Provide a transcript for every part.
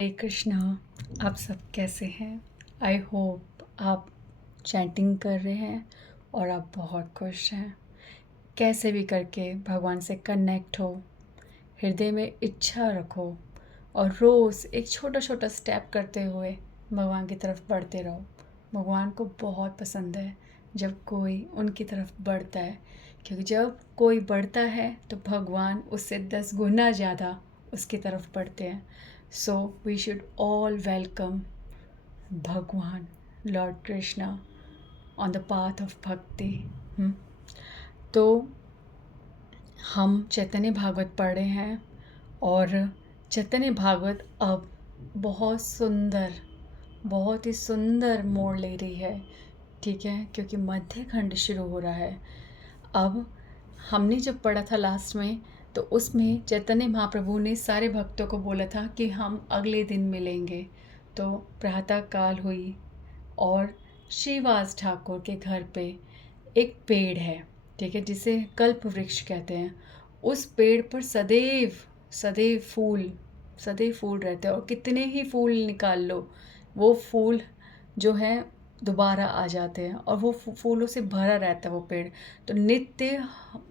हरे कृष्णा। आप सब कैसे हैं? आई होप आप चैंटिंग कर रहे हैं और आप बहुत खुश हैं। कैसे भी करके भगवान से कनेक्ट हो, हृदय में इच्छा रखो और रोज़ एक छोटा छोटा स्टेप करते हुए भगवान की तरफ बढ़ते रहो। भगवान को बहुत पसंद है जब कोई उनकी तरफ बढ़ता है, क्योंकि जब कोई बढ़ता है तो भगवान उससे 10 गुना ज़्यादा उसकी तरफ बढ़ते हैं। So we should all welcome भगवान lord Krishna on the path of bhakti. तो हम चैतन्य भागवत पढ़ रहे हैं और चैतन्य भागवत अब बहुत ही सुंदर मोड़ ले रही है, ठीक है, क्योंकि मध्य खंड शुरू हो रहा है। अब हमने जब पढ़ा था लास्ट में, तो उसमें चैतन्य महाप्रभु ने सारे भक्तों को बोला था कि हम अगले दिन मिलेंगे। तो प्रातः काल हुई और श्रीवास ठाकुर के घर पे एक पेड़ है, ठीक है, जिसे कल्प वृक्ष कहते हैं। उस पेड़ पर सदैव सदैव फूल रहते हैं और कितने ही फूल निकाल लो वो फूल जो है दोबारा आ जाते हैं और वो फूलों से भरा रहता है वो पेड़। तो नित्य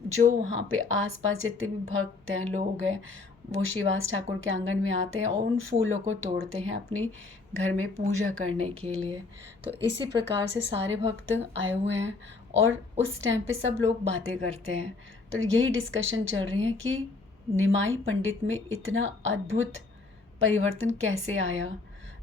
जो वहाँ पे आसपास जितने भी भक्त हैं, लोग हैं, वो श्रीवास ठाकुर के आंगन में आते हैं और उन फूलों को तोड़ते हैं अपनी घर में पूजा करने के लिए। तो इसी प्रकार से सारे भक्त आए हुए हैं और उस टाइम पे सब लोग बातें करते हैं। तो यही डिस्कशन चल रही है कि निमाई पंडित में इतना अद्भुत परिवर्तन कैसे आया।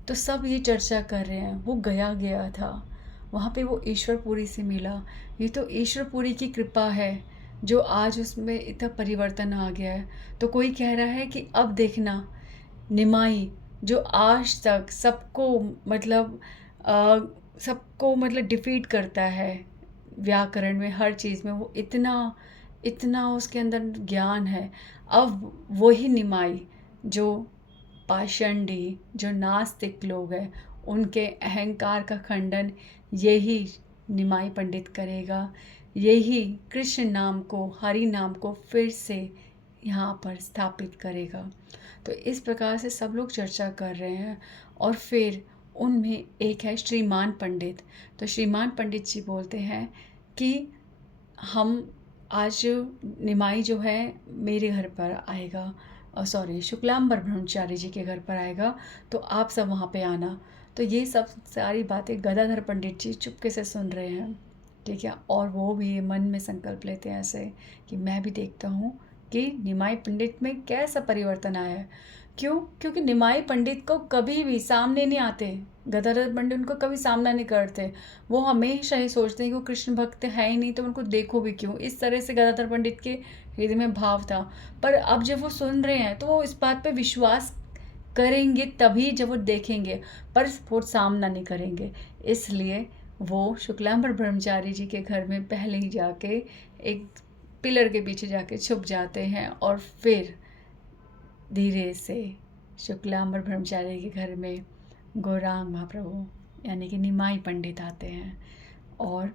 तो सब ये चर्चा कर रहे हैं, वो गया था, वहाँ पे वो ईश्वरपुरी से मिला। ये तो ईश्वरपुरी की कृपा है जो आज उसमें इतना परिवर्तन आ गया है। तो कोई कह रहा है कि अब देखना, निमाई जो आज तक सबको मतलब डिफीट करता है व्याकरण में, हर चीज़ में, वो इतना इतना उसके अंदर ज्ञान है। अब वही निमाई जो पाषंडी, जो नास्तिक लोग हैं, उनके अहंकार का खंडन यही निमाई पंडित करेगा। यही कृष्ण नाम को, हरि नाम को फिर से यहाँ पर स्थापित करेगा। तो इस प्रकार से सब लोग चर्चा कर रहे हैं और फिर उनमें एक है श्रीमान पंडित। तो श्रीमान पंडित जी बोलते हैं कि हम आज निमाई जो है मेरे घर पर आएगा, सॉरी, शुक्लांबर ब्रह्मचारी जी के घर पर आएगा, तो आप सब वहाँ पे आना। तो ये सब सारी बातें गदाधर पंडित जी चुपके से सुन रहे हैं, ठीक है, और वो भी मन में संकल्प लेते हैं ऐसे कि मैं भी देखता हूँ कि निमाई पंडित में कैसा परिवर्तन आया है। क्यों? क्योंकि निमाई पंडित को कभी भी सामने नहीं आते, गदाधर पंडित उनको कभी सामना नहीं करते। वो हमेशा ही सोचते हैं कि वो कृष्ण भक्त है ही नहीं, तो उनको देखो भी क्यों। इस तरह से गदाधर पंडित के हृदय में भाव था। पर अब जब वो सुन रहे हैं तो वो इस बात पे विश्वास करेंगे तभी जब वो देखेंगे, पर वो सामना नहीं करेंगे। इसलिए वो शुक्लांबर ब्रह्मचारी जी के घर में पहले ही जाके एक पिलर के पीछे जाके छुप जाते हैं और फिर धीरे से शुक्लांबर ब्रह्मचारी के घर में गौरांग महाप्रभु यानी कि निमाई पंडित आते हैं। और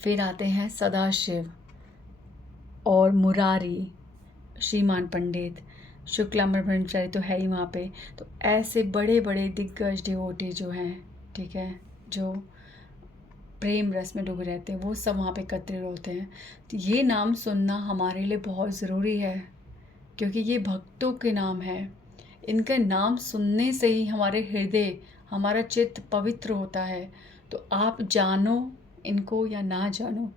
फिर आते हैं सदाशिव और मुरारी, श्रीमान पंडित, शुक्लांबर ब्रह्मचारी तो है ही वहाँ पे। तो ऐसे बड़े बड़े दिग्गज डिवोटी जो हैं, ठीक है, जो प्रेम रस में डूबे रहते हैं, वो सब वहाँ पे एकत्रित होते हैं। तो ये नाम सुनना हमारे लिए बहुत ज़रूरी है, क्योंकि ये भक्तों के नाम है। इनका नाम सुनने से ही हमारे हृदय, हमारा चित्त पवित्र होता है। तो आप जानो इनको या ना जानो,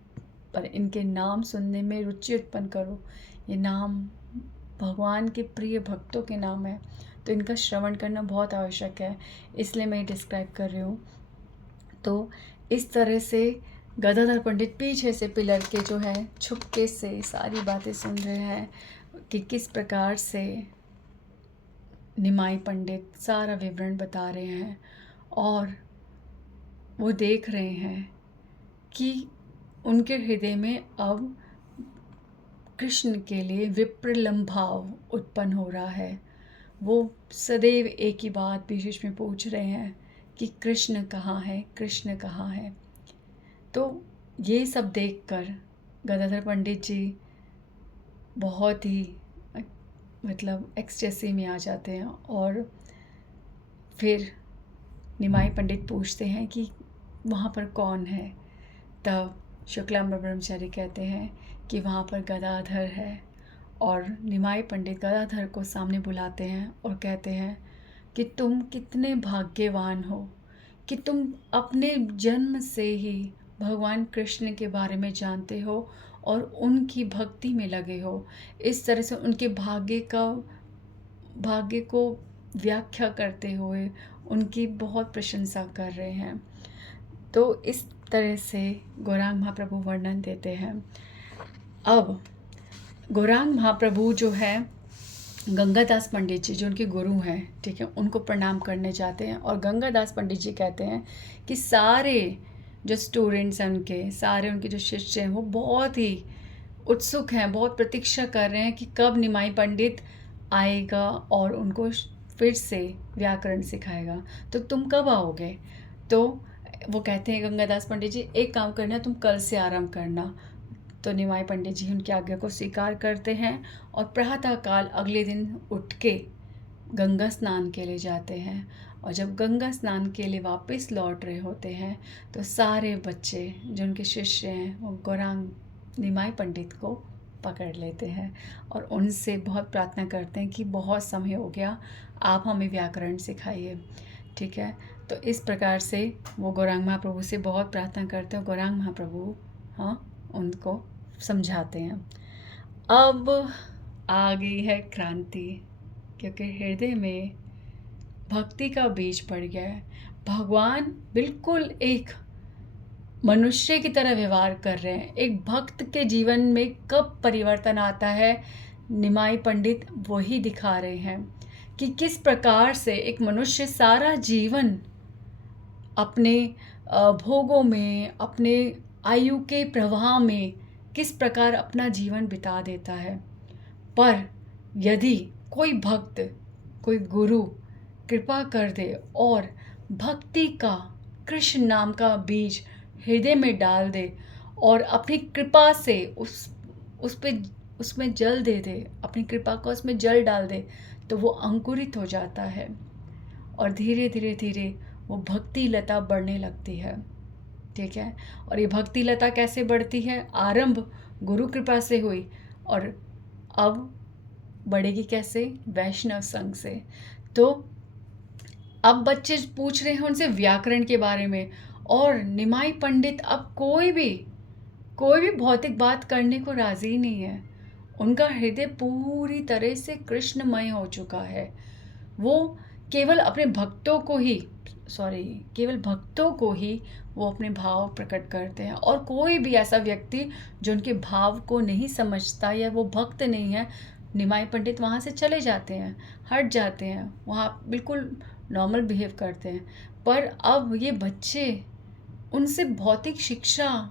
पर इनके नाम सुनने में रुचि उत्पन्न करो। ये नाम भगवान के प्रिय भक्तों के नाम है, तो इनका श्रवण करना बहुत आवश्यक है, इसलिए मैं डिस्क्राइब कर रही हूँ। तो इस तरह से गदाधर पंडित पीछे से पिलर के जो है छुपके से सारी बातें सुन रहे हैं कि किस प्रकार से निमाई पंडित सारा विवरण बता रहे हैं। और वो देख रहे हैं कि उनके हृदय में अब कृष्ण के लिए विप्रलम्भ भाव उत्पन्न हो रहा है। वो सदैव एक ही बात बीच बीच में पूछ रहे हैं कि कृष्ण कहाँ है, कृष्ण कहाँ है। तो ये सब देखकर गदाधर पंडित जी बहुत ही मतलब एक्सटेसी में आ जाते हैं और फिर निमाई पंडित पूछते हैं कि वहाँ पर कौन है। तब शुक्लांबर ब्रह्मचारी कहते हैं कि वहाँ पर गदाधर है। और निमाई पंडित गदाधर को सामने बुलाते हैं और कहते हैं कि तुम कितने भाग्यवान हो कि तुम अपने जन्म से ही भगवान कृष्ण के बारे में जानते हो और उनकी भक्ति में लगे हो। इस तरह से उनके भाग्य को व्याख्या करते हुए उनकी बहुत प्रशंसा कर रहे हैं। तो इस तरह से गौरांग महाप्रभु वर्णन देते हैं। अब गौरांग महाप्रभु जो है गंगादास पंडित जी जो उनके गुरु हैं, ठीक है, उनको प्रणाम करने जाते हैं। और गंगादास पंडित जी कहते हैं कि सारे जो स्टूडेंट्स हैं सारे उनके जो शिष्य हैं वो बहुत ही उत्सुक हैं, बहुत प्रतीक्षा कर रहे हैं कि कब निमाई पंडित आएगा और उनको फिर से व्याकरण सिखाएगा। तो तुम कब आओगे? तो वो कहते हैं गंगादास पंडित जी, एक काम करना, तुम कल से आरंभ करना। तो निमाई पंडित जी उनकी आज्ञा को स्वीकार करते हैं और प्रातःकाल अगले दिन उठ के गंगा स्नान के लिए जाते हैं। और जब गंगा स्नान के लिए वापस लौट रहे होते हैं तो सारे बच्चे जो उनके शिष्य हैं वो गौरांग निमाई पंडित को पकड़ लेते हैं और उनसे बहुत प्रार्थना करते हैं कि बहुत समय हो गया, आप हमें व्याकरण सिखाइए, ठीक है। तो इस प्रकार से वो गौरांग महाप्रभु से बहुत प्रार्थना करते हैं। गौरांग महाप्रभु उनको समझाते हैं। अब आ गई है क्रांति, क्योंकि हृदय में भक्ति का बीज पड़ गया है। भगवान बिल्कुल एक मनुष्य की तरह व्यवहार कर रहे हैं। एक भक्त के जीवन में कब परिवर्तन आता है, निमाई पंडित वही दिखा रहे हैं कि किस प्रकार से एक मनुष्य सारा जीवन अपने भोगों में, अपने आयु के प्रवाह में किस प्रकार अपना जीवन बिता देता है। पर यदि कोई भक्त, कोई गुरु कृपा कर दे और भक्ति का, कृष्ण नाम का बीज हृदय में डाल दे और अपनी कृपा से उसमें जल दे दे, अपनी कृपा का उसमें जल डाल दे, तो वो अंकुरित हो जाता है और धीरे धीरे धीरे वो भक्ति लता बढ़ने लगती है, ठीक है। और ये भक्ति लता कैसे बढ़ती है? आरंभ गुरु कृपा से हुई और अब बढ़ेगी कैसे? वैष्णव संग से। तो अब बच्चे पूछ रहे हैं उनसे व्याकरण के बारे में और निमाई पंडित अब कोई भी भौतिक बात करने को राजी नहीं है। उनका हृदय पूरी तरह से कृष्णमय हो चुका है। वो केवल भक्तों को ही वो अपने भाव प्रकट करते हैं और कोई भी ऐसा व्यक्ति जो उनके भाव को नहीं समझता या वो भक्त नहीं है, निमाई पंडित वहाँ से चले जाते हैं, हट जाते हैं, वहाँ बिल्कुल नॉर्मल बिहेव करते हैं। पर अब ये बच्चे उनसे भौतिक शिक्षा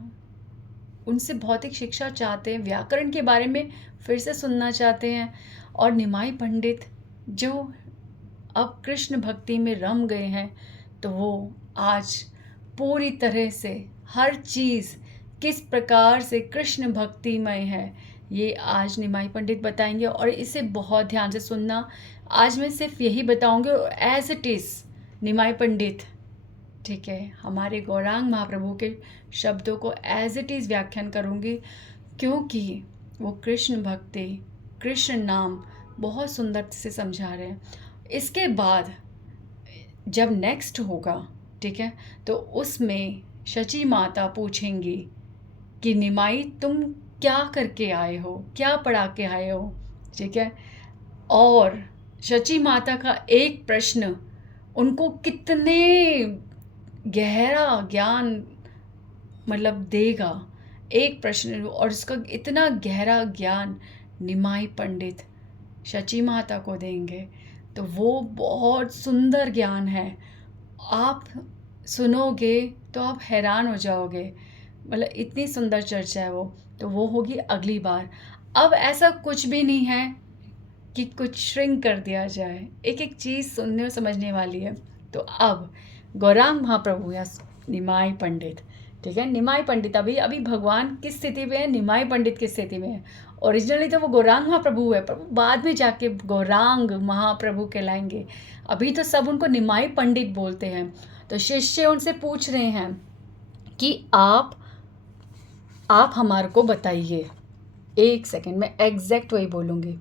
चाहते हैं, व्याकरण के बारे में फिर से सुनना चाहते हैं। और निमाई पंडित जो अब कृष्ण भक्ति में रम गए हैं, तो वो आज पूरी तरह से हर चीज़ किस प्रकार से कृष्ण भक्तिमय है, ये आज निमाई पंडित बताएंगे। और इसे बहुत ध्यान से सुनना। आज मैं सिर्फ यही बताऊंगी एज इट इज़ निमाई पंडित, ठीक है, हमारे गौरांग महाप्रभु के शब्दों को एज इट इज़ व्याख्यान करूंगी, क्योंकि वो कृष्ण भक्ति, कृष्ण नाम बहुत सुंदर से समझा रहे हैं। इसके बाद जब नेक्स्ट होगा, ठीक है, तो उसमें शची माता पूछेंगी कि निमाई तुम क्या करके आए हो, क्या पढ़ा के आए हो, ठीक है। और शची माता का एक प्रश्न उनको कितने गहरा ज्ञान देगा, एक प्रश्न, और उसका इतना गहरा ज्ञान निमाई पंडित शची माता को देंगे। तो वो बहुत सुंदर ज्ञान है, आप सुनोगे तो आप हैरान हो जाओगे, इतनी सुंदर चर्चा है वो। तो वो होगी अगली बार। अब ऐसा कुछ भी नहीं है कि कुछ श्रिंक कर दिया जाए, एक एक चीज़ सुनने और समझने वाली है। तो अब गौरांग महाप्रभु या निमाई पंडित, ठीक है, निमाई पंडित अभी भगवान किस स्थिति में है, निमाई पंडित किस स्थिति में है, ओरिजिनली तो वो गौरांग महाप्रभु है, पर वो बाद में जाके गौरांग महाप्रभु कहलाएंगे। अभी तो सब उनको निमाई पंडित बोलते हैं। तो शिष्य उनसे पूछ रहे हैं कि आप हमारे को बताइए। एक सेकंड, मैं एग्जैक्ट वही बोलूँगी।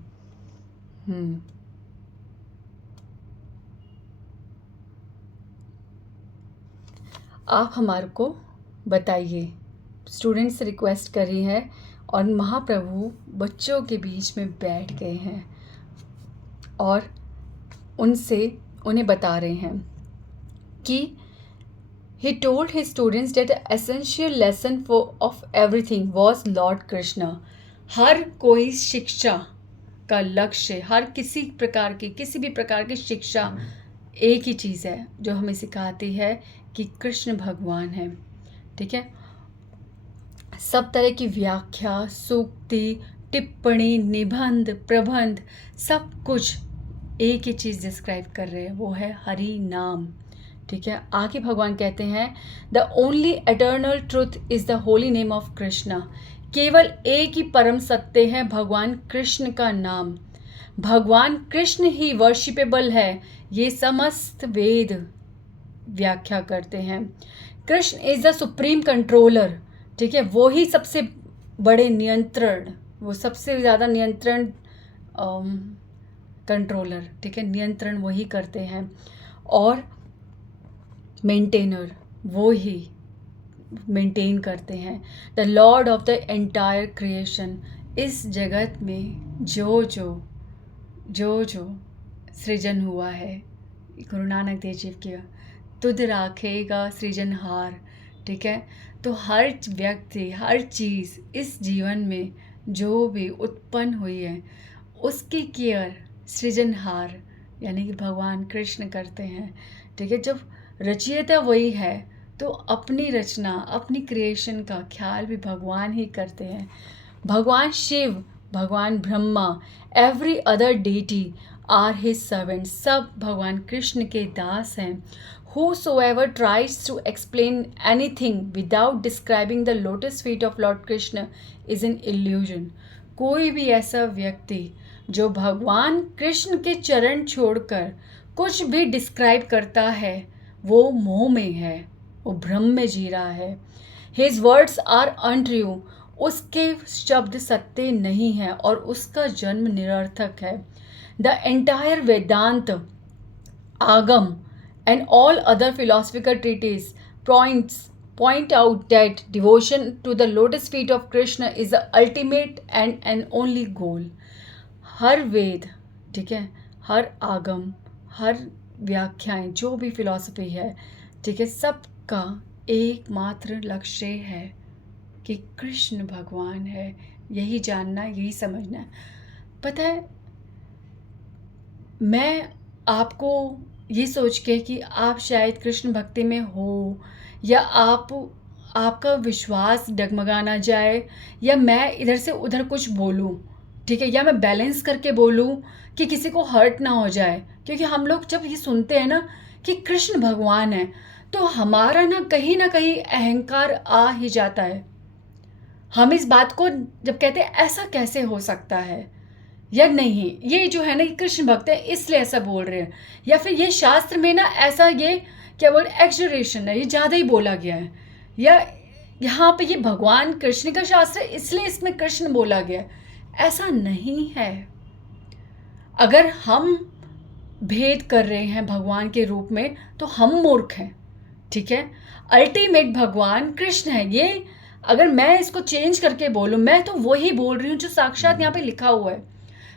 आप हमारे को बताइए, स्टूडेंट्स रिक्वेस्ट कर रही हैं, और महाप्रभु बच्चों के बीच में बैठ गए हैं और उन्हें बता रहे हैं कि he told his students that the essential lesson of everything was Lord Krishna। हर कोई शिक्षा का लक्ष्य, हर किसी भी प्रकार की शिक्षा एक ही चीज़ है जो हमें सिखाती है कि कृष्ण भगवान है। ठीक है, सब तरह की व्याख्या, सूक्ति, टिप्पणी, निबंध, प्रबंध, सब कुछ एक ही चीज़ डिस्क्राइब कर रहे हैं, वो है हरि नाम। ठीक है, आगे भगवान कहते हैं the only eternal truth is the holy name of Krishna. केवल एक ही परम सत्य है भगवान कृष्ण का नाम। भगवान कृष्ण ही वर्शिपेबल है, ये समस्त वेद व्याख्या करते हैं। Krishna is the supreme controller. ठीक है, वो ही सबसे बड़े नियंत्रण, वो सबसे ज़्यादा नियंत्रण कंट्रोलर। ठीक है, नियंत्रण वही करते हैं, और मेंटेनर वो ही मेंटेन करते हैं। The Lord of the entire creation. इस जगत में जो जो सृजन हुआ है, गुरु नानक देव जी की तुध राखेगा सृजनहार। ठीक है, तो हर व्यक्ति, हर चीज़ इस जीवन में जो भी उत्पन्न हुई है, उसकी केयर सृजनहार यानी कि भगवान कृष्ण करते हैं। ठीक है, जब रचयिता वही है, तो अपनी रचना, अपनी क्रिएशन का ख्याल भी भगवान ही करते हैं। भगवान शिव, भगवान Brahma, every other deity are his servants. सब भगवान कृष्ण के दास हैं। Whosoever tries to explain anything without describing the lotus feet of Lord Krishna is an illusion। कोई भी ऐसा व्यक्ति जो भगवान कृष्ण के चरण छोड़कर कुछ भी डिस्क्राइब करता है, वो मोह में है, वो भ्रम में जी रहा है। His words are untrue। उसके शब्द सत्य नहीं है और उसका जन्म निरर्थक है। The entire Vedanta, Agam and all other philosophical treatises point out that devotion to the lotus feet of Krishna is the ultimate and only goal। हर वेद, ठीक है, हर आगम, हर व्याख्याएं, जो भी फिलॉसफी है, ठीक है, सबका एकमात्र लक्ष्य है कि कृष्ण भगवान है। यही जानना, यही समझना है। पता है, मैं आपको ये सोच के कि आप शायद कृष्ण भक्ति में हो, या आपका विश्वास डगमगा ना जाए, या मैं इधर से उधर कुछ बोलूं, ठीक है, या मैं बैलेंस करके बोलूं कि किसी को हर्ट ना हो जाए। क्योंकि हम लोग जब ये सुनते हैं ना कि कृष्ण भगवान है, तो हमारा ना कहीं अहंकार आ ही जाता है। हम इस बात को जब कहते हैं ऐसा कैसे हो सकता है, या नहीं, ये जो है ना, ये कृष्ण भक्त है इसलिए ऐसा बोल रहे हैं, या फिर ये शास्त्र में ना ऐसा, ये क्या बोल, एक्सजरेशन है, ये ज़्यादा ही बोला गया है, या यहाँ पे ये भगवान कृष्ण का शास्त्र है इसलिए इसमें कृष्ण बोला गया है। ऐसा नहीं है। अगर हम भेद कर रहे हैं भगवान के रूप में, तो हम मूर्ख हैं। ठीक है, अल्टीमेट भगवान कृष्ण है। ये अगर मैं इसको चेंज करके बोलूँ, मैं तो वही बोल रही हूँ जो साक्षात यहाँ पे लिखा हुआ है।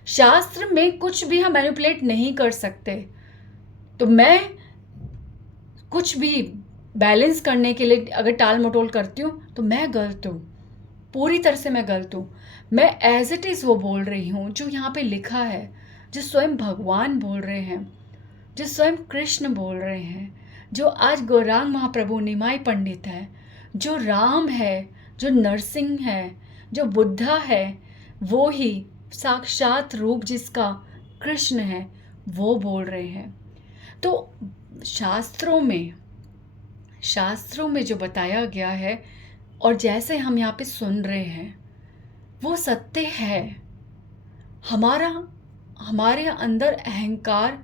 शास्त्र में कुछ भी हम मैनिपुलेट नहीं कर सकते। तो मैं कुछ भी बैलेंस करने के लिए अगर टाल मटोल करती हूँ, तो मैं गलत हूँ, पूरी तरह से मैं गलत हूँ। मैं एज इट इज़ वो बोल रही हूँ जो यहाँ पे लिखा है, जो स्वयं भगवान बोल रहे हैं, जो स्वयं कृष्ण बोल रहे हैं, जो आज गौरांग महाप्रभु निमाई पंडित है, जो राम है, जो नरसिंह है, जो बुद्धा है, वो ही साक्षात रूप जिसका कृष्ण है, वो बोल रहे हैं। तो शास्त्रों में जो बताया गया है, और जैसे हम यहाँ पे सुन रहे हैं, वो सत्य है। हमारा हमारे अंदर अहंकार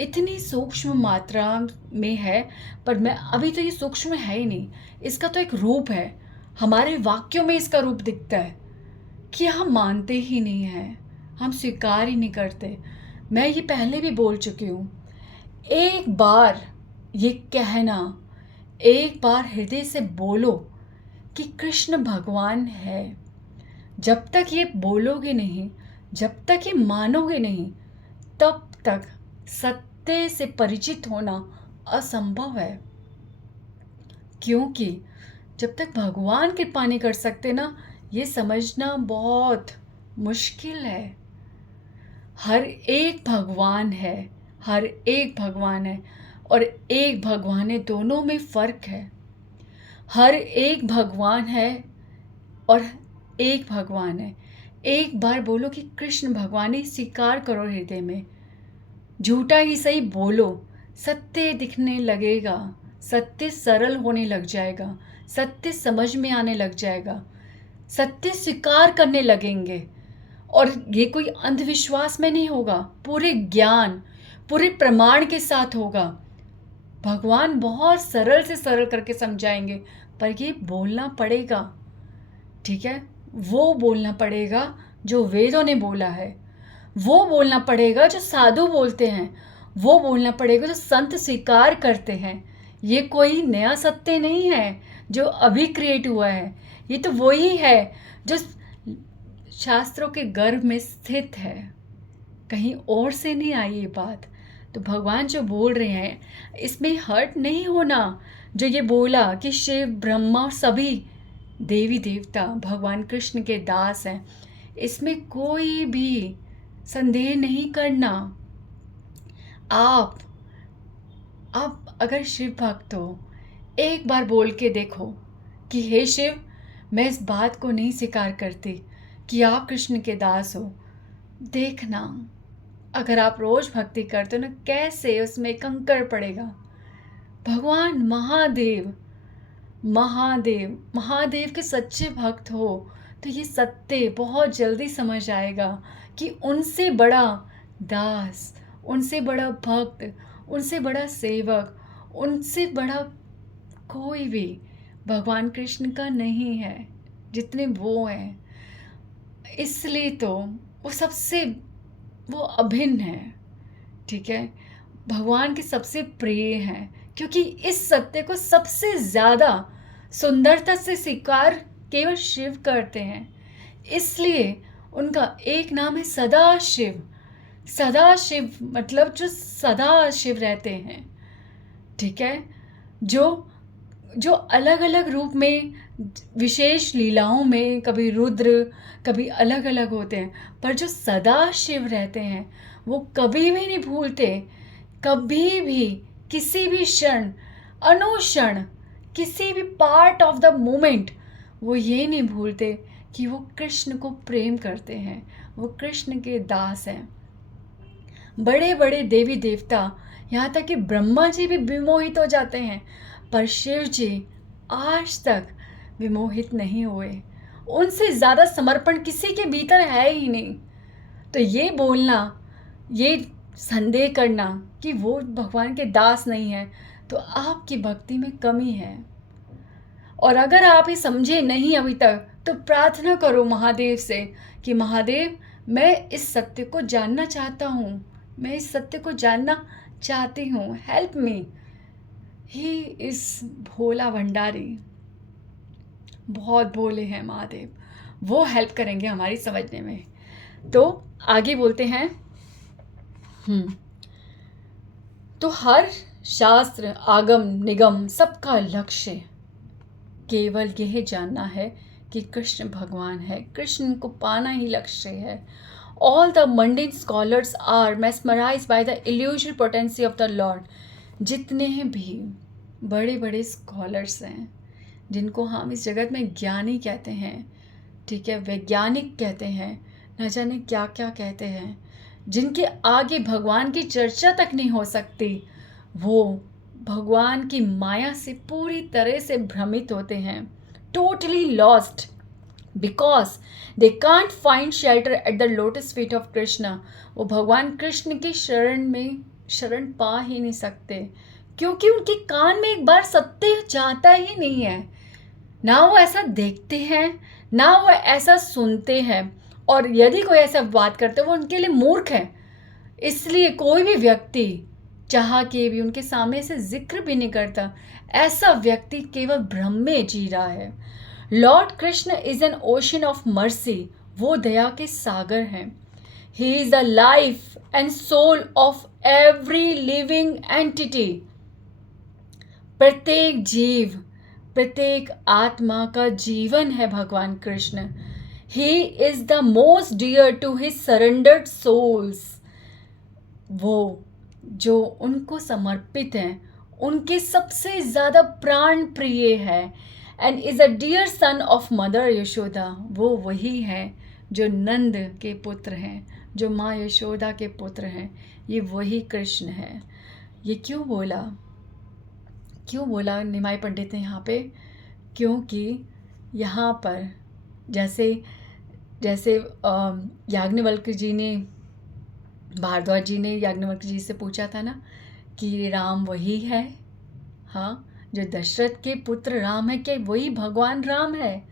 इतनी सूक्ष्म मात्रा में है, पर मैं अभी तो ये सूक्ष्म है ही नहीं, इसका तो एक रूप है। हमारे वाक्यों में इसका रूप दिखता है कि हम मानते ही नहीं हैं, हम स्वीकार ही नहीं करते। मैं ये पहले भी बोल चुकी हूँ। एक बार ये कहना, एक बार हृदय से बोलो कि कृष्ण भगवान है। जब तक ये बोलोगे नहीं, जब तक ये मानोगे नहीं, तब तक सत्य से परिचित होना असंभव है। क्योंकि जब तक भगवान कृपा नहीं कर सकते ना, ये समझना बहुत मुश्किल है। हर एक भगवान है, हर एक भगवान है, और एक भगवान है, दोनों में फ़र्क है। हर एक भगवान है और एक भगवान है। एक बार बोलो कि कृष्ण भगवान है, स्वीकार करो हृदय में। झूठा ही सही बोलो, सत्य दिखने लगेगा, सत्य सरल होने लग जाएगा, सत्य समझ में आने लग जाएगा, सत्य स्वीकार करने लगेंगे। और ये कोई अंधविश्वास में नहीं होगा, पूरे ज्ञान, पूरे प्रमाण के साथ होगा। भगवान बहुत सरल से सरल करके समझाएंगे, पर ये बोलना पड़ेगा। ठीक है, वो बोलना पड़ेगा जो वेदों ने बोला है, वो बोलना पड़ेगा जो साधु बोलते हैं, वो बोलना पड़ेगा जो संत स्वीकार करते हैं। ये कोई नया सत्य नहीं है जो अभी क्रिएट हुआ है, ये तो वही है जो शास्त्रों के गर्भ में स्थित है, कहीं और से नहीं आई ये बात। तो भगवान जो बोल रहे हैं, इसमें हर्ट नहीं होना। जो ये बोला कि शिव, ब्रह्मा और सभी देवी देवता भगवान कृष्ण के दास हैं, इसमें कोई भी संदेह नहीं करना। आप अगर शिव भक्त हो, एक बार बोल के देखो कि हे शिव, मैं इस बात को नहीं स्वीकार करती कि आप कृष्ण के दास हो। देखना, अगर आप रोज भक्ति करते हो ना, कैसे उसमें कंकर पड़ेगा। भगवान महादेव, महादेव महादेव के सच्चे भक्त हो तो ये सत्य बहुत जल्दी समझ आएगा कि उनसे बड़ा दास, उनसे बड़ा भक्त, उनसे बड़ा सेवक, उनसे बड़ा कोई भी भगवान कृष्ण का नहीं है, जितने वो हैं। इसलिए तो वो अभिन्न है। ठीक है, भगवान के सबसे प्रिय हैं, क्योंकि इस सत्य को सबसे ज़्यादा सुंदरता से स्वीकार केवल शिव करते हैं। इसलिए उनका एक नाम है सदाशिव। सदाशिव मतलब जो सदा शिव रहते हैं। ठीक है, जो अलग अलग रूप में, विशेष लीलाओं में, कभी रुद्र, कभी अलग अलग होते हैं, पर जो सदा शिव रहते हैं वो कभी भी नहीं भूलते, कभी भी, किसी भी क्षण, अनुक्षण, किसी भी पार्ट ऑफ द मोमेंट वो ये नहीं भूलते कि वो कृष्ण को प्रेम करते हैं, वो कृष्ण के दास हैं। बड़े बड़े देवी देवता, यहाँ तक कि ब्रह्मा जी भी विमोहित हो जाते हैं, पर शिव जी आज तक विमोहित नहीं हुए। उनसे ज़्यादा समर्पण किसी के भीतर है ही नहीं। तो ये बोलना, ये संदेह करना कि वो भगवान के दास नहीं हैं, तो आपकी भक्ति में कमी है। और अगर आप ये समझे नहीं अभी तक, तो प्रार्थना करो महादेव से कि महादेव, मैं इस सत्य को जानना चाहता हूँ, मैं इस सत्य को जानना चाहती हूँ, हेल्प मी। ही इस भोला भंडारी, बहुत भोले हैं महादेव, वो हेल्प करेंगे हमारी समझने में। तो आगे बोलते हैं, तो हर शास्त्र, आगम, निगम, सबका लक्ष्य केवल यह जानना है कि कृष्ण भगवान है, कृष्ण को पाना ही लक्ष्य है। All the mundane scholars are mesmerized by the illusory potency of the Lord. जितने भी बड़े बड़े स्कॉलर्स हैं, जिनको हम इस जगत में ज्ञानी कहते हैं, ठीक है, वैज्ञानिक कहते हैं, न जाने क्या क्या कहते हैं, जिनके आगे भगवान की चर्चा तक नहीं हो सकती, वो भगवान की माया से पूरी तरह से भ्रमित होते हैं, totally lost. Because they can't find shelter at the lotus feet of Krishna. वो भगवान कृष्ण की शरण में शरण पा ही नहीं सकते, क्योंकि उनके कान में एक बार सत्य जाता ही नहीं है। ना वो ऐसा देखते हैं, ना वो ऐसा सुनते हैं, और यदि कोई ऐसा बात करते वो उनके लिए मूर्ख है। इसलिए कोई भी व्यक्ति चाह के भी उनके सामने से जिक्र भी नहीं करता। ऐसा व्यक्ति केवल भ्रम में जी रहा है। Lord Krishna is an ocean of mercy. वो दया के सागर हैं। He is the life and soul of every living entity. प्रत्येक जीव, प्रत्येक आत्मा का जीवन है भगवान Krishna. He is the most dear to his surrendered souls. वो जो उनको समर्पित हैं, उनके सबसे ज़्यादा प्राण प्रिय है। And is a dear son of mother Yashoda. वो वही हैं जो नंद के पुत्र हैं, जो माँ यशोदा के पुत्र हैं। ये वही कृष्ण है। ये क्यों बोला निमाई पंडित ने यहाँ पे? क्योंकि यहाँ पर जैसे याज्ञवल्क्य जी ने, भारद्वाज जी ने याज्ञवल्क्य जी से पूछा था ना कि राम वही है, हाँ, जो दशरथ के पुत्र राम है, क्या वही भगवान राम है?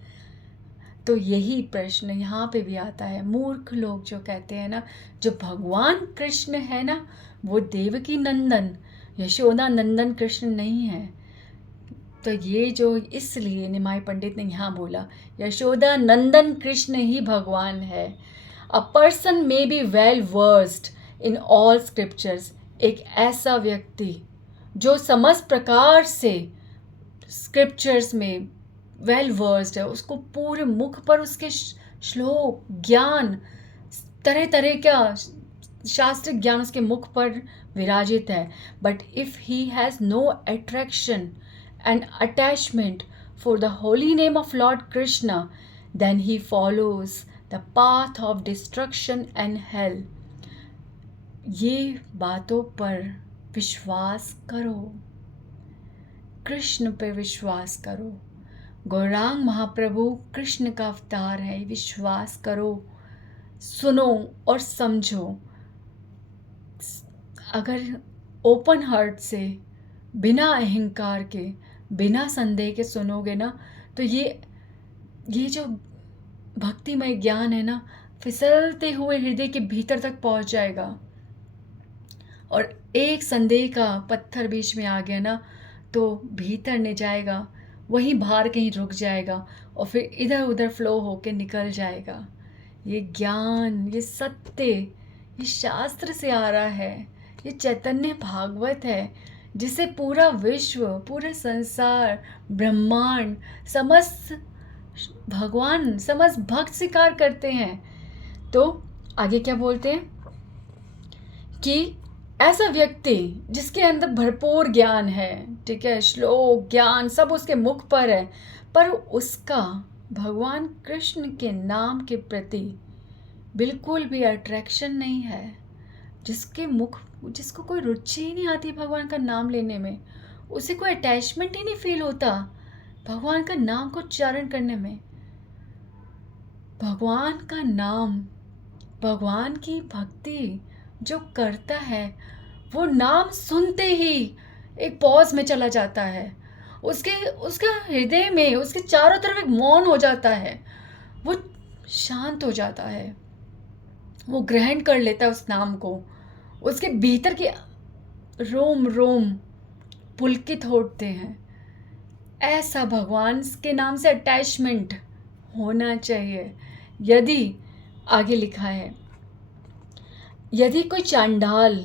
तो यही प्रश्न यहाँ पे भी आता है। मूर्ख लोग जो कहते हैं ना, जो भगवान कृष्ण है ना, वो देवकी नंदन, यशोदा नंदन कृष्ण नहीं है। तो ये जो इसलिए निमाई पंडित ने यहाँ बोला, यशोदा नंदन कृष्ण ही भगवान है। A person may be well versed in all scriptures. एक ऐसा व्यक्ति जो समस्त प्रकार से स्क्रिप्चर्स में वेल वर्स्ड है, उसको पूरे मुख पर उसके श्लोक ज्ञान, तरह तरह का शास्त्रिक ज्ञान उसके मुख पर विराजित है। But if he has no attraction and attachment for the holy name of Lord Krishna, then he follows the path of destruction and hell. ये बातों पर विश्वास करो, कृष्ण पर विश्वास करो। गौरांग महाप्रभु कृष्ण का अवतार है, विश्वास करो, सुनो और समझो। अगर ओपन हार्ट से, बिना अहंकार के, बिना संदेह के सुनोगे ना, तो ये जो भक्तिमय ज्ञान है ना, फिसलते हुए हृदय के भीतर तक पहुंच जाएगा। और एक संदेह का पत्थर बीच में आ गया ना, तो भीतर नहीं जाएगा, वहीं बाहर कहीं रुक जाएगा और फिर इधर उधर फ्लो होके निकल जाएगा। ये ज्ञान, ये सत्य, ये शास्त्र से आ रहा है। ये चैतन्य भागवत है, जिसे पूरा विश्व, पूरे संसार, ब्रह्मांड, समस्त भगवान, समस्त भक्त स्वीकार करते हैं। तो आगे क्या बोलते हैं कि ऐसा व्यक्ति जिसके अंदर भरपूर ज्ञान है, ठीक है, श्लोक ज्ञान सब उसके मुख पर है, पर उसका भगवान कृष्ण के नाम के प्रति बिल्कुल भी अट्रैक्शन नहीं है, जिसको कोई रुचि ही नहीं आती भगवान का नाम लेने में, उसे कोई अटैचमेंट ही नहीं फील होता भगवान का नाम को उच्चारण करने में। भगवान का नाम, भगवान की भक्ति जो करता है, वो नाम सुनते ही एक पॉज में चला जाता है। उसका हृदय में, उसके चारों तरफ एक मौन हो जाता है, वो शांत हो जाता है, वो ग्रहण कर लेता है उस नाम को। उसके भीतर के रोम रोम पुलकित होते हैं। ऐसा भगवान के नाम से अटैचमेंट होना चाहिए। यदि आगे लिखा है, यदि कोई चांडाल,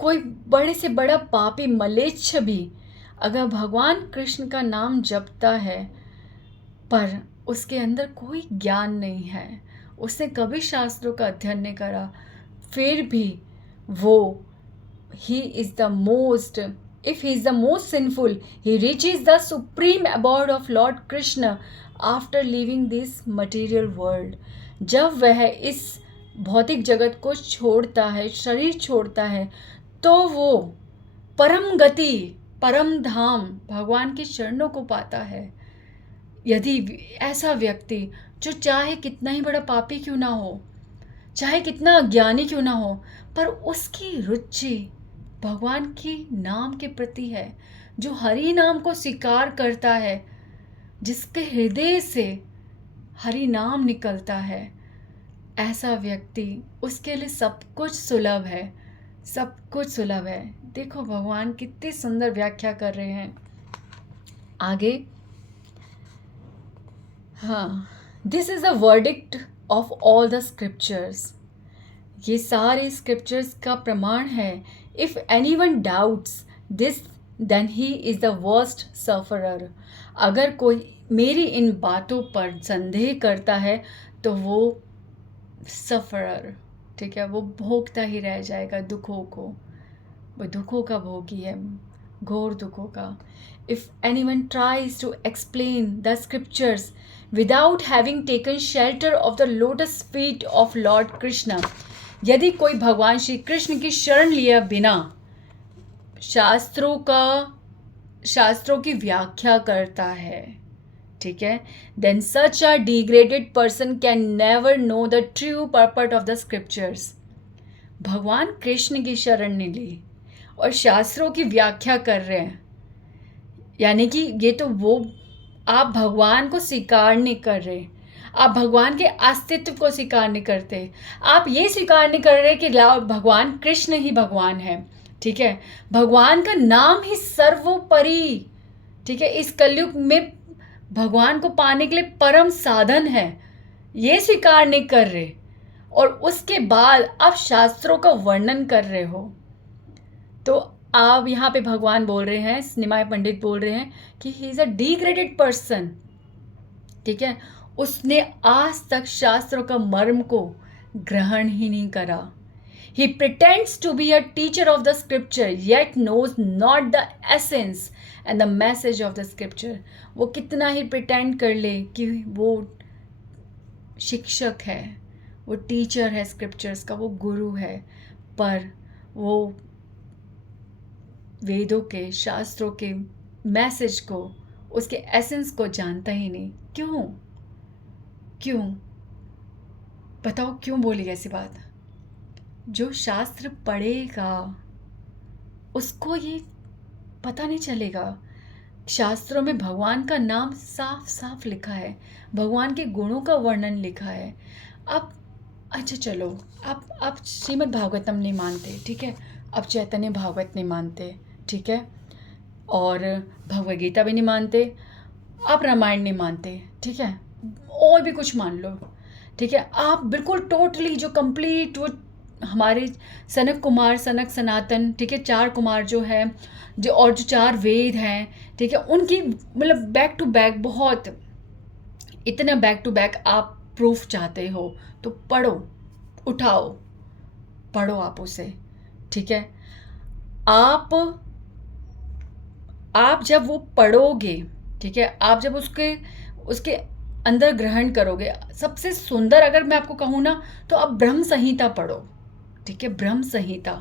कोई बड़े से बड़ा पापी मलेच्छ भी अगर भगवान कृष्ण का नाम जपता है, पर उसके अंदर कोई ज्ञान नहीं है, उसने कभी शास्त्रों का अध्ययन नहीं करा, फिर भी वो he is the most sinful, he reaches the supreme abode of Lord Krishna after leaving this material world. जब वह इस भौतिक जगत को छोड़ता है, शरीर छोड़ता है, तो वो परम गति, परम धाम, भगवान के चरणों को पाता है। यदि ऐसा व्यक्ति जो चाहे कितना ही बड़ा पापी क्यों ना हो, चाहे कितना अज्ञानी क्यों ना हो, पर उसकी रुचि भगवान के नाम के प्रति है, जो हरि नाम को स्वीकार करता है, जिसके हृदय से हरि नाम निकलता है, ऐसा व्यक्ति, उसके लिए सब कुछ सुलभ है, सब कुछ सुलभ है। देखो भगवान कितनी सुंदर व्याख्या कर रहे हैं आगे। हाँ, this is the verdict of all the scriptures, ये सारे स्क्रिप्चर्स का प्रमाण है। If anyone doubts this then he is the worst sufferer, अगर कोई मेरी इन बातों पर संदेह करता है तो वो सफरर, ठीक है, वो भोगता ही रह जाएगा दुखों को, वो दुखों का भोगी है, घोर दुखों का। If anyone tries to explain the scriptures without having taken shelter of the lotus feet of lord Krishna, यदि कोई भगवान श्री कृष्ण की शरण लिया बिना शास्त्रों की व्याख्या करता है, ठीक है, then such a degraded person can never know the true purport of the scriptures. भगवान कृष्ण की शरण ने ली और शास्त्रों की व्याख्या कर रहे हैं, यानी कि ये तो वो, आप भगवान को स्वीकार नहीं कर रहे, आप भगवान के अस्तित्व को स्वीकार नहीं करते, आप ये स्वीकार नहीं कर रहे कि भगवान कृष्ण ही भगवान है, ठीक है, भगवान का नाम ही सर्वोपरि, ठीक है, इस कलयुग में भगवान को पाने के लिए परम साधन है, ये स्वीकार नहीं कर रहे, और उसके बाद आप शास्त्रों का वर्णन कर रहे हो। तो आप यहाँ पे भगवान बोल रहे हैं, निमाय पंडित बोल रहे हैं कि he is a degraded person, ठीक है, उसने आज तक शास्त्रों का मर्म को ग्रहण ही नहीं करा। He pretends to be a teacher of the scripture yet knows not the essence and the message of the scripture. वो कितना ही pretend कर ले कि वो शिक्षक है, वो टीचर है स्क्रिप्चर्स का, वो गुरु है, पर वो वेदों के, शास्त्रों के मैसेज को, उसके एसेंस को जानता ही नहीं। क्यों बताओ, क्यों बोली ऐसी बात? जो शास्त्र पढ़ेगा उसको ये पता नहीं चलेगा, शास्त्रों में भगवान का नाम साफ साफ लिखा है, भगवान के गुणों का वर्णन लिखा है। अब अच्छा चलो, आप श्रीमद् भागवतम नहीं मानते, ठीक है, अब चैतन्य भागवत नहीं मानते, ठीक है, और भगवद गीता भी नहीं मानते, आप रामायण नहीं मानते, ठीक है, और भी कुछ मान लो, ठीक है, आप बिल्कुल टोटली जो कंप्लीट वो हमारे सनक कुमार, सनक सनातन, ठीक है, 4 कुमार जो है, जो और जो 4 वेद हैं, ठीक है, उनकी मतलब बैक टू बैक, बहुत इतना बैक टू बैक आप प्रूफ चाहते हो तो पढ़ो, उठाओ, पढ़ो आप उसे, ठीक है। आप जब वो पढ़ोगे, ठीक है, आप जब उसके अंदर ग्रहण करोगे, सबसे सुंदर अगर मैं आपको कहूँ ना तो आप ब्रह्म संहिता पढ़ो, ठीक है, ब्रह्म संहिता,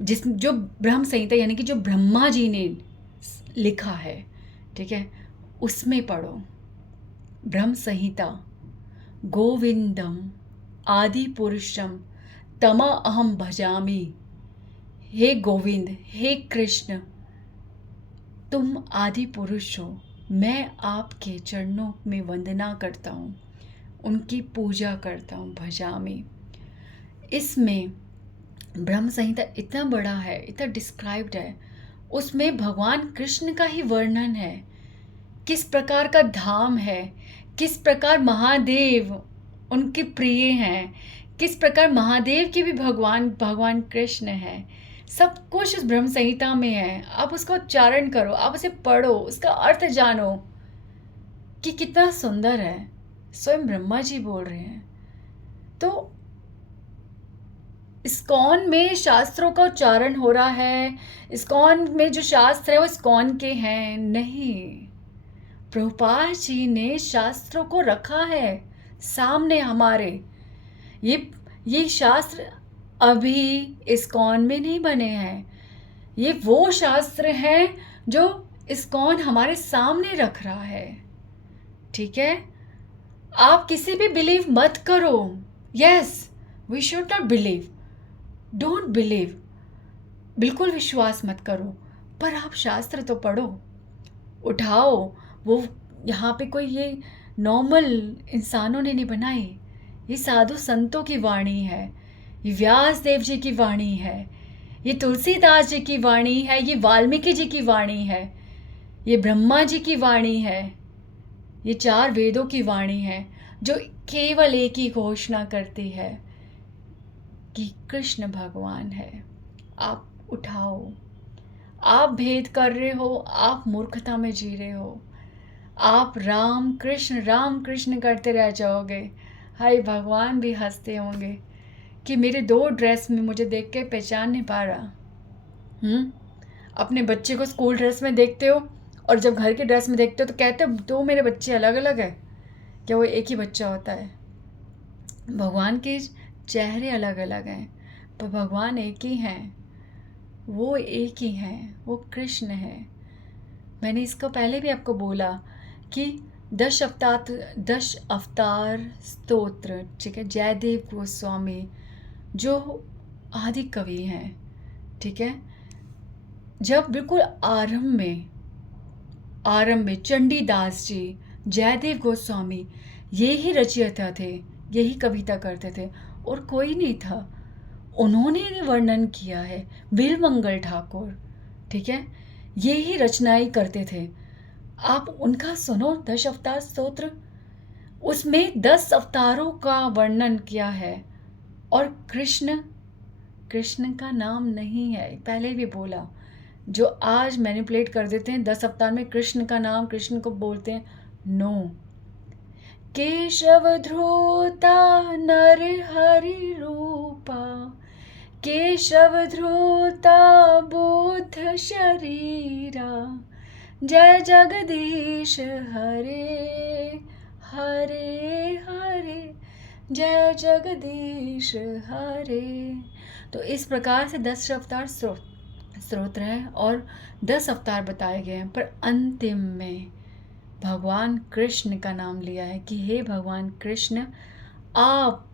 जो ब्रह्म संहिता यानी कि जो ब्रह्मा जी ने लिखा है, ठीक है, उसमें पढ़ो ब्रह्म संहिता। गोविंदम आदि पुरुषम तम अहम भजामि, हे गोविंद, हे कृष्ण, तुम आदि पुरुष हो, मैं आपके चरणों में वंदना करता हूँ, उनकी पूजा करता हूँ, भजामि। इसमें ब्रह्म संहिता इतना बड़ा है, इतना डिस्क्राइब्ड है, उसमें भगवान कृष्ण का ही वर्णन है, किस प्रकार का धाम है, किस प्रकार महादेव उनके प्रिय हैं, किस प्रकार महादेव के भी भगवान कृष्ण हैं, सब कुछ उस ब्रह्म संहिता में है। आप उसका उच्चारण करो, आप उसे पढ़ो, उसका अर्थ जानो कि कितना सुंदर है। स्वयं ब्रह्मा जी बोल रहे हैं। तो इस्कॉन में शास्त्रों का उच्चारण हो रहा है, इस्कॉन में जो शास्त्र है वो इस्कॉन के हैं नहीं, प्रभुपाद जी ने शास्त्रों को रखा है सामने हमारे। ये शास्त्र अभी इस्कॉन में नहीं बने हैं, ये वो शास्त्र हैं जो इस्कॉन हमारे सामने रख रहा है, ठीक है, आप किसी भी बिलीव मत करो। Yes, we should not believe, don't believe, बिल्कुल विश्वास मत करो, पर आप शास्त्र तो पढ़ो, उठाओ। वो यहाँ पे कोई ये नॉर्मल इंसानों ने नहीं बनाई, ये साधु संतों की वाणी है, ये व्यास देव जी की वाणी है, ये तुलसीदास जी की वाणी है, ये वाल्मीकि जी की वाणी है, ये ब्रह्मा जी की वाणी है, ये 4 वेदों की वाणी है, जो केवल एक ही घोषणा करती है कि कृष्ण भगवान है। आप उठाओ, आप भेद कर रहे हो, आप मूर्खता में जी रहे हो, आप राम कृष्ण करते रह जाओगे। हाय, भगवान भी हंसते होंगे कि मेरे 2 ड्रेस में मुझे देख के पहचान नहीं पा रहा। अपने बच्चे को स्कूल ड्रेस में देखते हो और जब घर के ड्रेस में देखते हो तो कहते हो 2 मेरे बच्चे अलग अलग है। क्या वो एक ही बच्चा होता है? भगवान के चेहरे अलग अलग हैं, पर भगवान एक ही हैं, वो एक ही हैं, वो कृष्ण हैं। मैंने इसको पहले भी आपको बोला कि 10 अवतार स्तोत्र, ठीक है, जयदेव गोस्वामी जो आदि कवि हैं, ठीक है, जब बिल्कुल आरंभ में चंडीदास जी, जयदेव गोस्वामी ये ही रचयिता थे, यही कविता करते थे और कोई नहीं था। उन्होंने वर्णन किया है, बिलमंगल ठाकुर, ठीक है, ये ही रचनाएं करते थे। आप उनका सुनो 10 अवतार स्तोत्र, उसमें 10 अवतारों का वर्णन किया है और कृष्ण का नाम नहीं है। पहले भी बोला, जो आज मैनिपुलेट कर देते हैं 10 अवतार में कृष्ण का नाम, कृष्ण को बोलते हैं, नो। केशव ध्रुता नर हरि रूपा, केशव ध्रुता बुद्ध शरीरा, जय जगदीश हरे हरे हरे, जय जगदीश हरे। तो इस प्रकार से 10 अवतार स्तोत्र है और 10 अवतार बताए गए हैं, पर अंतिम में भगवान कृष्ण का नाम लिया है कि हे भगवान कृष्ण, आप,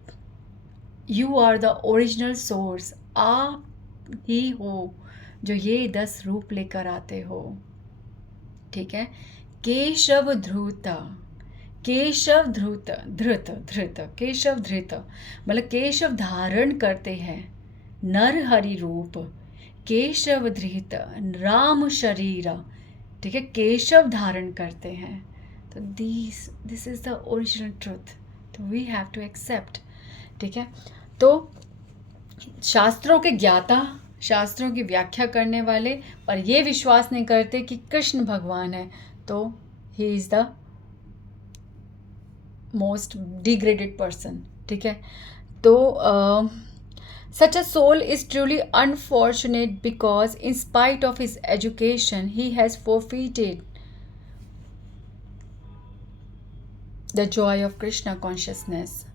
you are the original source, आप ही हो जो ये 10 रूप लेकर आते हो, ठीक है। केशव ध्रुता, केशव धृत धृत धृत, केशव धृत मतलब केशव धारण करते हैं, नर हरि रूप, केशव धृत राम शरीरा, ठीक है, केशव धारण करते हैं। तो this is the original truth, तो वी हैव टू एक्सेप्ट, ठीक है। तो शास्त्रों के ज्ञाता, शास्त्रों की व्याख्या करने वाले और ये विश्वास नहीं करते कि कृष्ण भगवान है, तो ही is the most degraded person, ठीक है। तो such a soul is truly unfortunate because in spite of his education he has forfeited the joy of Krishna consciousness.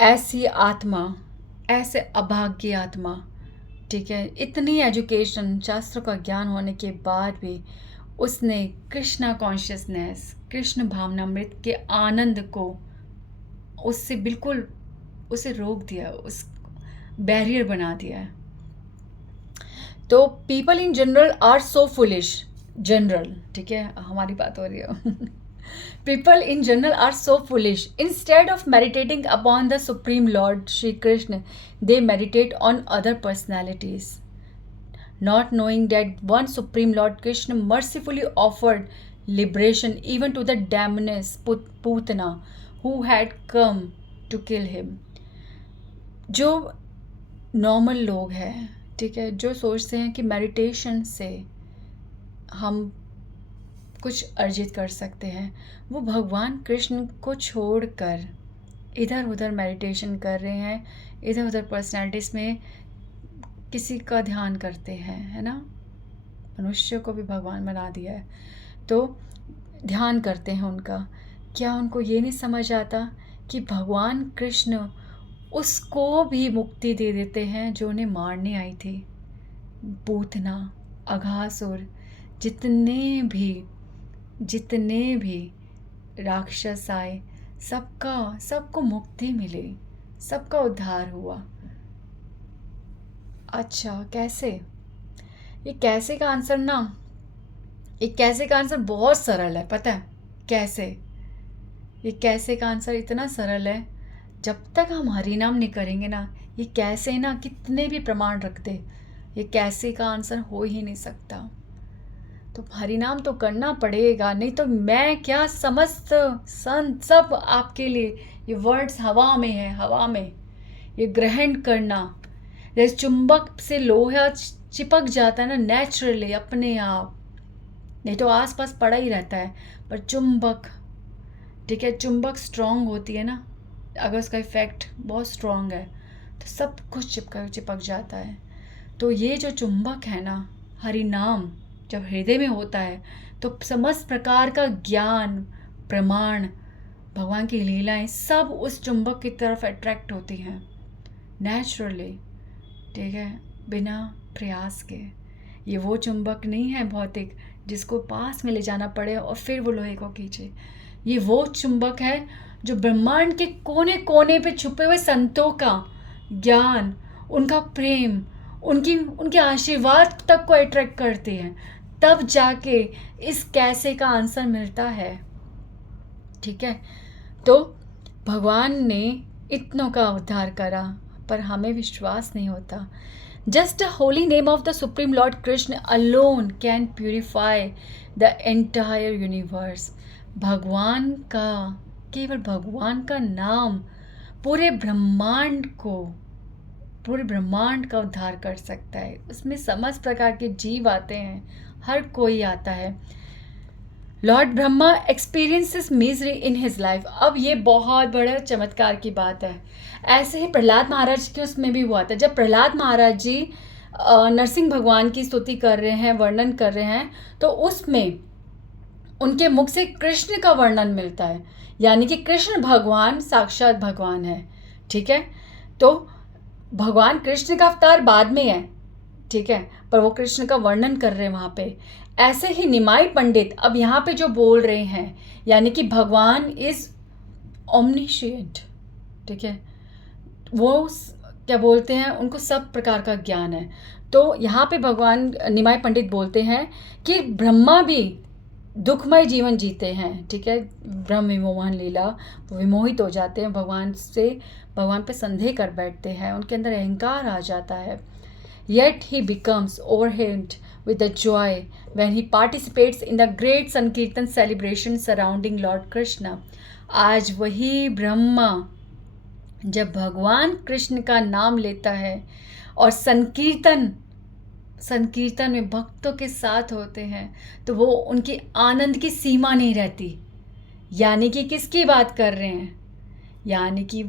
ऐसी आत्मा, ऐसे अभाग्य आत्मा, ठीक है, इतनी एजुकेशन, शास्त्र का ज्ञान होने के बाद भी उसने कृष्णा कॉन्शियसनेस, कृष्ण भावनामृत के आनंद को उससे बिल्कुल उसे रोक दिया, उस बैरियर बना दिया है। तो people in general are so foolish, general, ठीक है, हमारी बात हो रही है। People in general are so foolish, instead of meditating upon the supreme lord Shri Krishna they meditate on other personalities, not knowing that one supreme Lord Krishna mercifully offered liberation even to the demoness Putana who had come to kill him. जो normal लोग हैं, ठीक है, जो सोचते हैं कि meditation से हम कुछ अर्जित कर सकते हैं, वो भगवान कृष्ण को छोड़कर इधर उधर मेडिटेशन कर रहे हैं, इधर उधर पर्सनैलिटीज़ में किसी का ध्यान करते हैं, है ना। मनुष्य को भी भगवान बना दिया है, तो ध्यान करते हैं उनका। क्या उनको ये नहीं समझ आता कि भगवान कृष्ण उसको भी मुक्ति दे देते हैं जो उन्हें मारने आई थी, पूतना, अघासुर, जितने भी राक्षस आए, सबको मुक्ति मिली, सबका उद्धार हुआ। अच्छा, कैसे? ये कैसे का आंसर ना, ये कैसे का आंसर बहुत सरल है, पता है कैसे? ये कैसे का आंसर इतना सरल है, जब तक हम हरि नाम नहीं करेंगे ना, ये कैसे ना कितने भी प्रमाण रख दे, ये कैसे का आंसर हो ही नहीं सकता। तो हरि नाम तो करना पड़ेगा, नहीं तो मैं क्या, समस्त संत सब आपके लिए, ये वर्ड्स हवा में है, हवा में। ये ग्रहण करना, जैसे चुंबक से लोहा चिपक जाता है ना नेचुरली अपने आप, नहीं तो आसपास पड़ा ही रहता है, पर चुंबक, ठीक है, चुंबक स्ट्रांग होती है ना, अगर उसका इफेक्ट बहुत स्ट्रांग है तो सब कुछ चिपक जाता है। तो ये जो चुंबक है ना, हरि नाम जब हृदय में होता है तो समस्त प्रकार का ज्ञान, प्रमाण, भगवान की लीलाएं सब उस चुंबक की तरफ अट्रैक्ट होती हैं नेचुरली, ठीक है, बिना प्रयास के। ये वो चुंबक नहीं है भौतिक जिसको पास में ले जाना पड़े और फिर वो लोहे को खींचे। ये वो चुंबक है जो ब्रह्मांड के कोने कोने पे छुपे हुए संतों का ज्ञान, उनका प्रेम, उनके आशीर्वाद तक को अट्रैक्ट करते हैं, तब जाके इस कैसे का आंसर मिलता है, ठीक है। तो भगवान ने इतनों का उद्धार करा, पर हमें विश्वास नहीं होता। Just the holy name of the supreme Lord Krishna alone can purify the entire universe. भगवान का, केवल भगवान का नाम पूरे ब्रह्मांड का उद्धार कर सकता है। उसमें समस्त प्रकार के जीव आते हैं, हर कोई आता है। Lord Brahma experiences misery in his life. अब ये बहुत बड़ा चमत्कार की बात है। ऐसे ही प्रहलाद महाराज के उसमें भी हुआ था। जब प्रहलाद महाराज जी नरसिंह भगवान की स्तुति कर रहे हैं, वर्णन कर रहे हैं, तो उसमें उनके मुख से कृष्ण का वर्णन मिलता है, यानी कि कृष्ण भगवान साक्षात भगवान है, ठीक है। तो भगवान कृष्ण का अवतार बाद में है, ठीक है, पर वो कृष्ण का वर्णन कर रहे हैं वहाँ पे। ऐसे ही निमाई पंडित अब यहाँ पे जो बोल रहे हैं, यानी कि भगवान इज ओमनिशिएंट, ठीक है, वो क्या बोलते हैं, उनको सब प्रकार का ज्ञान है। तो यहाँ पे भगवान निमाई पंडित बोलते हैं कि ब्रह्मा भी दुखमय जीवन जीते हैं, ठीक है, ब्रह्म विमोहन लीला, वो विमोहित हो जाते हैं भगवान से, भगवान पे संदेह कर बैठते हैं, उनके अंदर अहंकार आ जाता है। Yet he becomes overwhelmed with the joy when he participates in the great Sankirtan celebration surrounding Lord Krishna. आज वही ब्रह्मा जब भगवान कृष्ण का नाम लेता है और संकीर्तन में भक्तों के साथ होते हैं, तो वो उनकी आनंद की सीमा नहीं रहती। यानी कि किसकी बात कर रहे हैं? यानी कि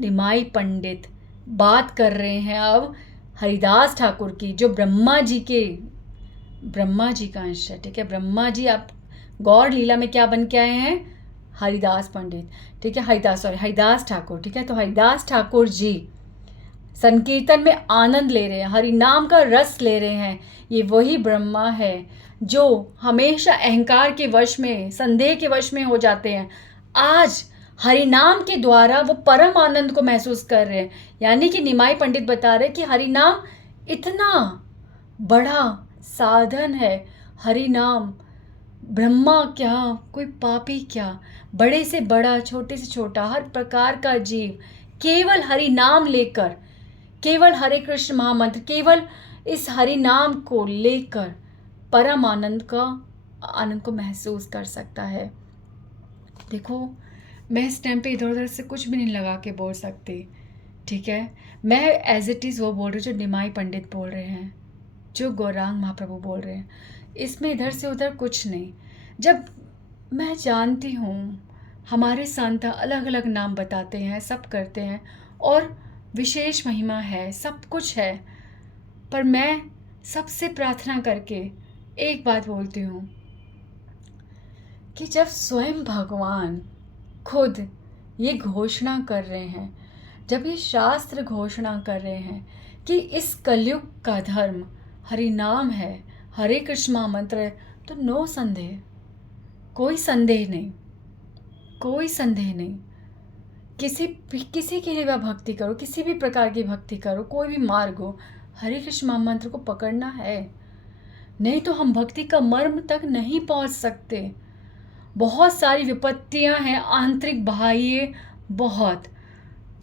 निमाई पंडित बात कर रहे हैं अब हरिदास ठाकुर की, जो ब्रह्मा जी का अंश है, ठीक है। ब्रह्मा जी आप गौर लीला में क्या बन के आए हैं? हरिदास पंडित, ठीक है, हरिदास ठाकुर, ठीक है। तो हरिदास ठाकुर जी संकीर्तन में आनंद ले रहे हैं, हरि नाम का रस ले रहे हैं। ये वही ब्रह्मा है जो हमेशा अहंकार के वश में, संदेह के वश में हो जाते हैं। आज हरि नाम के द्वारा वो परम आनंद को महसूस कर रहे हैं। यानी कि निमाई पंडित बता रहे हैं कि हरि नाम इतना बड़ा साधन है। हरि नाम, ब्रह्मा क्या, कोई पापी क्या, बड़े से बड़ा, छोटे से छोटा, हर प्रकार का जीव केवल हरि नाम लेकर, केवल हरे कृष्ण महामंत्र, केवल इस हरि नाम को लेकर परम आनंद को महसूस कर सकता है। देखो, मैं इस टाइम पे इधर उधर से कुछ भी नहीं लगा के बोल सकती, ठीक है। मैं एज इट इज़ वो बोल रही हूँ जो निमाई पंडित बोल रहे हैं, जो गौरांग महाप्रभु बोल रहे हैं। इसमें इधर से उधर कुछ नहीं। जब मैं जानती हूँ हमारे संत अलग अलग नाम बताते हैं, सब करते हैं, और विशेष महिमा है, सब कुछ है, पर मैं सबसे प्रार्थना करके एक बात बोलती हूँ कि जब स्वयं भगवान खुद ये घोषणा कर रहे हैं, जब ये शास्त्र घोषणा कर रहे हैं कि इस कलयुग का धर्म हरि नाम है, हरे कृष्ण महामंत्र है, तो नो संदेह, कोई संदेह नहीं, कोई संदेह नहीं। किसी के लिए भी आप भक्ति करो, किसी भी प्रकार की भक्ति करो, कोई भी मार्ग हो, हरे कृष्ण महामंत्र को पकड़ना है। नहीं तो हम भक्ति का मर्म तक नहीं पहुंच सकते। बहुत सारी विपत्तियां हैं, आंतरिक बाह्य बहुत,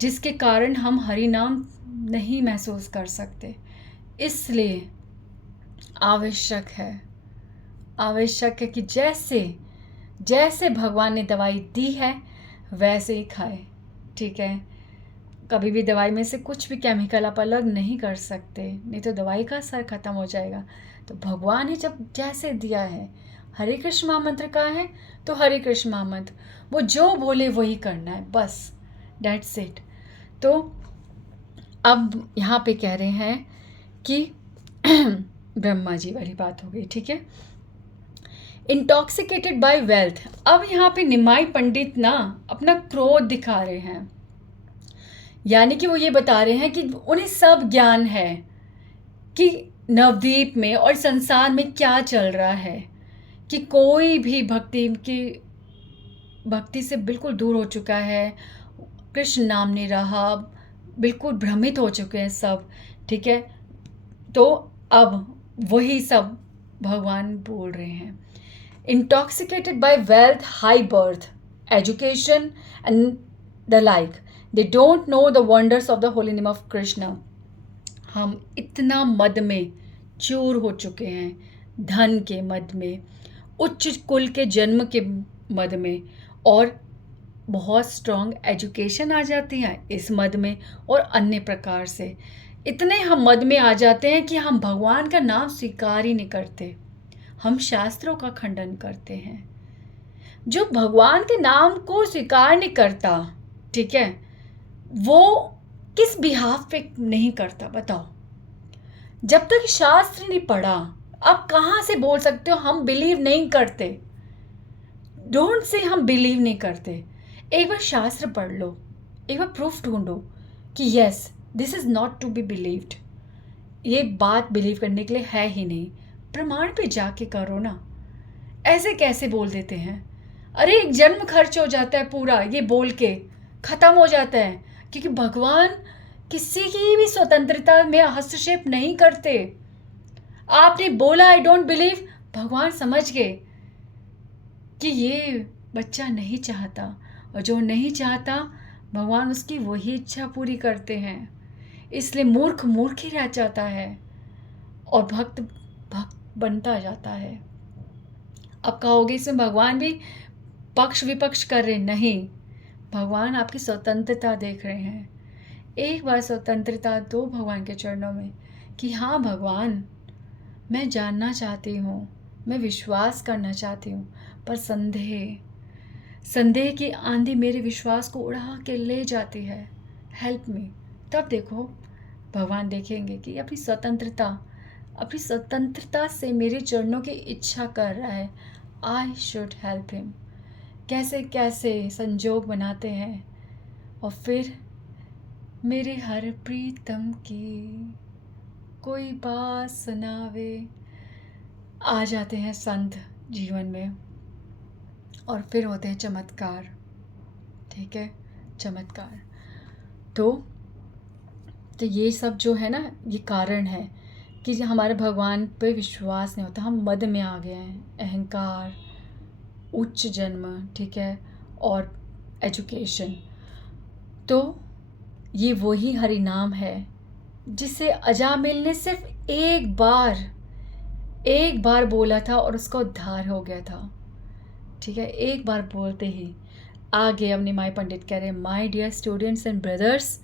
जिसके कारण हम हरि नाम नहीं महसूस कर सकते। इसलिए आवश्यक है कि जैसे जैसे भगवान ने दवाई दी है वैसे ही खाए। ठीक है, कभी भी दवाई में से कुछ भी केमिकल आप अलग नहीं कर सकते, नहीं तो दवाई का असर खत्म हो जाएगा। तो भगवान ने जब जैसे दिया है, हरे कृष्ण महामंत्र का है तो हरे कृष्ण महामंत्र, वो जो बोले वही करना है, बस दैट्स इट। तो अब यहाँ पे कह रहे हैं कि ब्रह्मा जी वाली बात हो गई। ठीक है, इंटॉक्सिकेटेड बाय वेल्थ। अब यहाँ पे निमाई पंडित ना अपना क्रोध दिखा रहे हैं, यानी कि वो ये बता रहे हैं कि उन्हें सब ज्ञान है कि नवद्वीप में और संसार में क्या चल रहा है, कि कोई भी भक्ति से बिल्कुल दूर हो चुका है, कृष्ण नाम नहीं रहा, बिल्कुल भ्रमित हो चुके हैं सब। ठीक है, तो अब वही सब भगवान बोल रहे हैं। Intoxicated by wealth, high birth, education and the like, they don't know the wonders of the holy name of Krishna. हम इतना मद में चूर हो चुके हैं, धन के मद में, उच्च कुल के जन्म के मद में, और बहुत स्ट्रॉन्ग एजुकेशन आ जाती है इस मद में, और अन्य प्रकार से इतने हम मद में आ जाते हैं कि हम भगवान का नाम स्वीकार ही नहीं करते, हम शास्त्रों का खंडन करते हैं। जो भगवान के नाम को स्वीकार नहीं करता, ठीक है, वो किस बिहाफ पे नहीं करता बताओ? जब तक शास्त्र नहीं पढ़ा, आप कहाँ से बोल सकते हो हम बिलीव नहीं करते? डोंट से हम बिलीव नहीं करते। एक बार शास्त्र पढ़ लो, एक बार प्रूफ ढूंढो कि yes this is not to be believed, ये बात बिलीव करने के लिए है ही नहीं। प्रमाण पे जाके करो ना, ऐसे कैसे बोल देते हैं? अरे एक जन्म खर्च हो जाता है पूरा, ये बोल के ख़त्म हो जाता है, क्योंकि भगवान किसी की भी स्वतंत्रता में हस्तक्षेप नहीं करते। आपने बोला आई डोंट बिलीव, भगवान समझ गए कि ये बच्चा नहीं चाहता, और जो नहीं चाहता भगवान उसकी वही इच्छा पूरी करते हैं। इसलिए मूर्ख मूर्ख ही रह जाता है और भक्त भक्त बनता जाता है। अब कहोगे इसमें भगवान भी पक्ष विपक्ष कर रहे? नहीं, भगवान आपकी स्वतंत्रता देख रहे हैं। एक बार स्वतंत्रता दो भगवान के चरणों में कि हाँ भगवान, मैं जानना चाहती हूँ, मैं विश्वास करना चाहती हूँ, पर संदेह की आंधी मेरे विश्वास को उड़ा के ले जाती है, हेल्प मी। तब देखो भगवान देखेंगे कि अपनी स्वतंत्रता से मेरे चरणों की इच्छा कर रहा है, आई शुड हेल्प हिम। कैसे कैसे संजोग बनाते हैं, और फिर मेरे हर प्रीतम की कोई बात सुनावे, आ जाते हैं संत जीवन में, और फिर होते हैं चमत्कार। ठीक है, चमत्कार। तो ये सब जो है ना, ये कारण है कि हमारे भगवान पे विश्वास नहीं होता, हम मद में आ गए हैं, अहंकार, उच्च जन्म, ठीक है, और एजुकेशन। तो ये वही हरि नाम है जिसे अजामिल ने सिर्फ एक बार बोला था और उसका उद्धार हो गया था। ठीक है, एक बार बोलते ही। आगे अब निमाई पंडित कह रहे हैं, my dear students and brothers,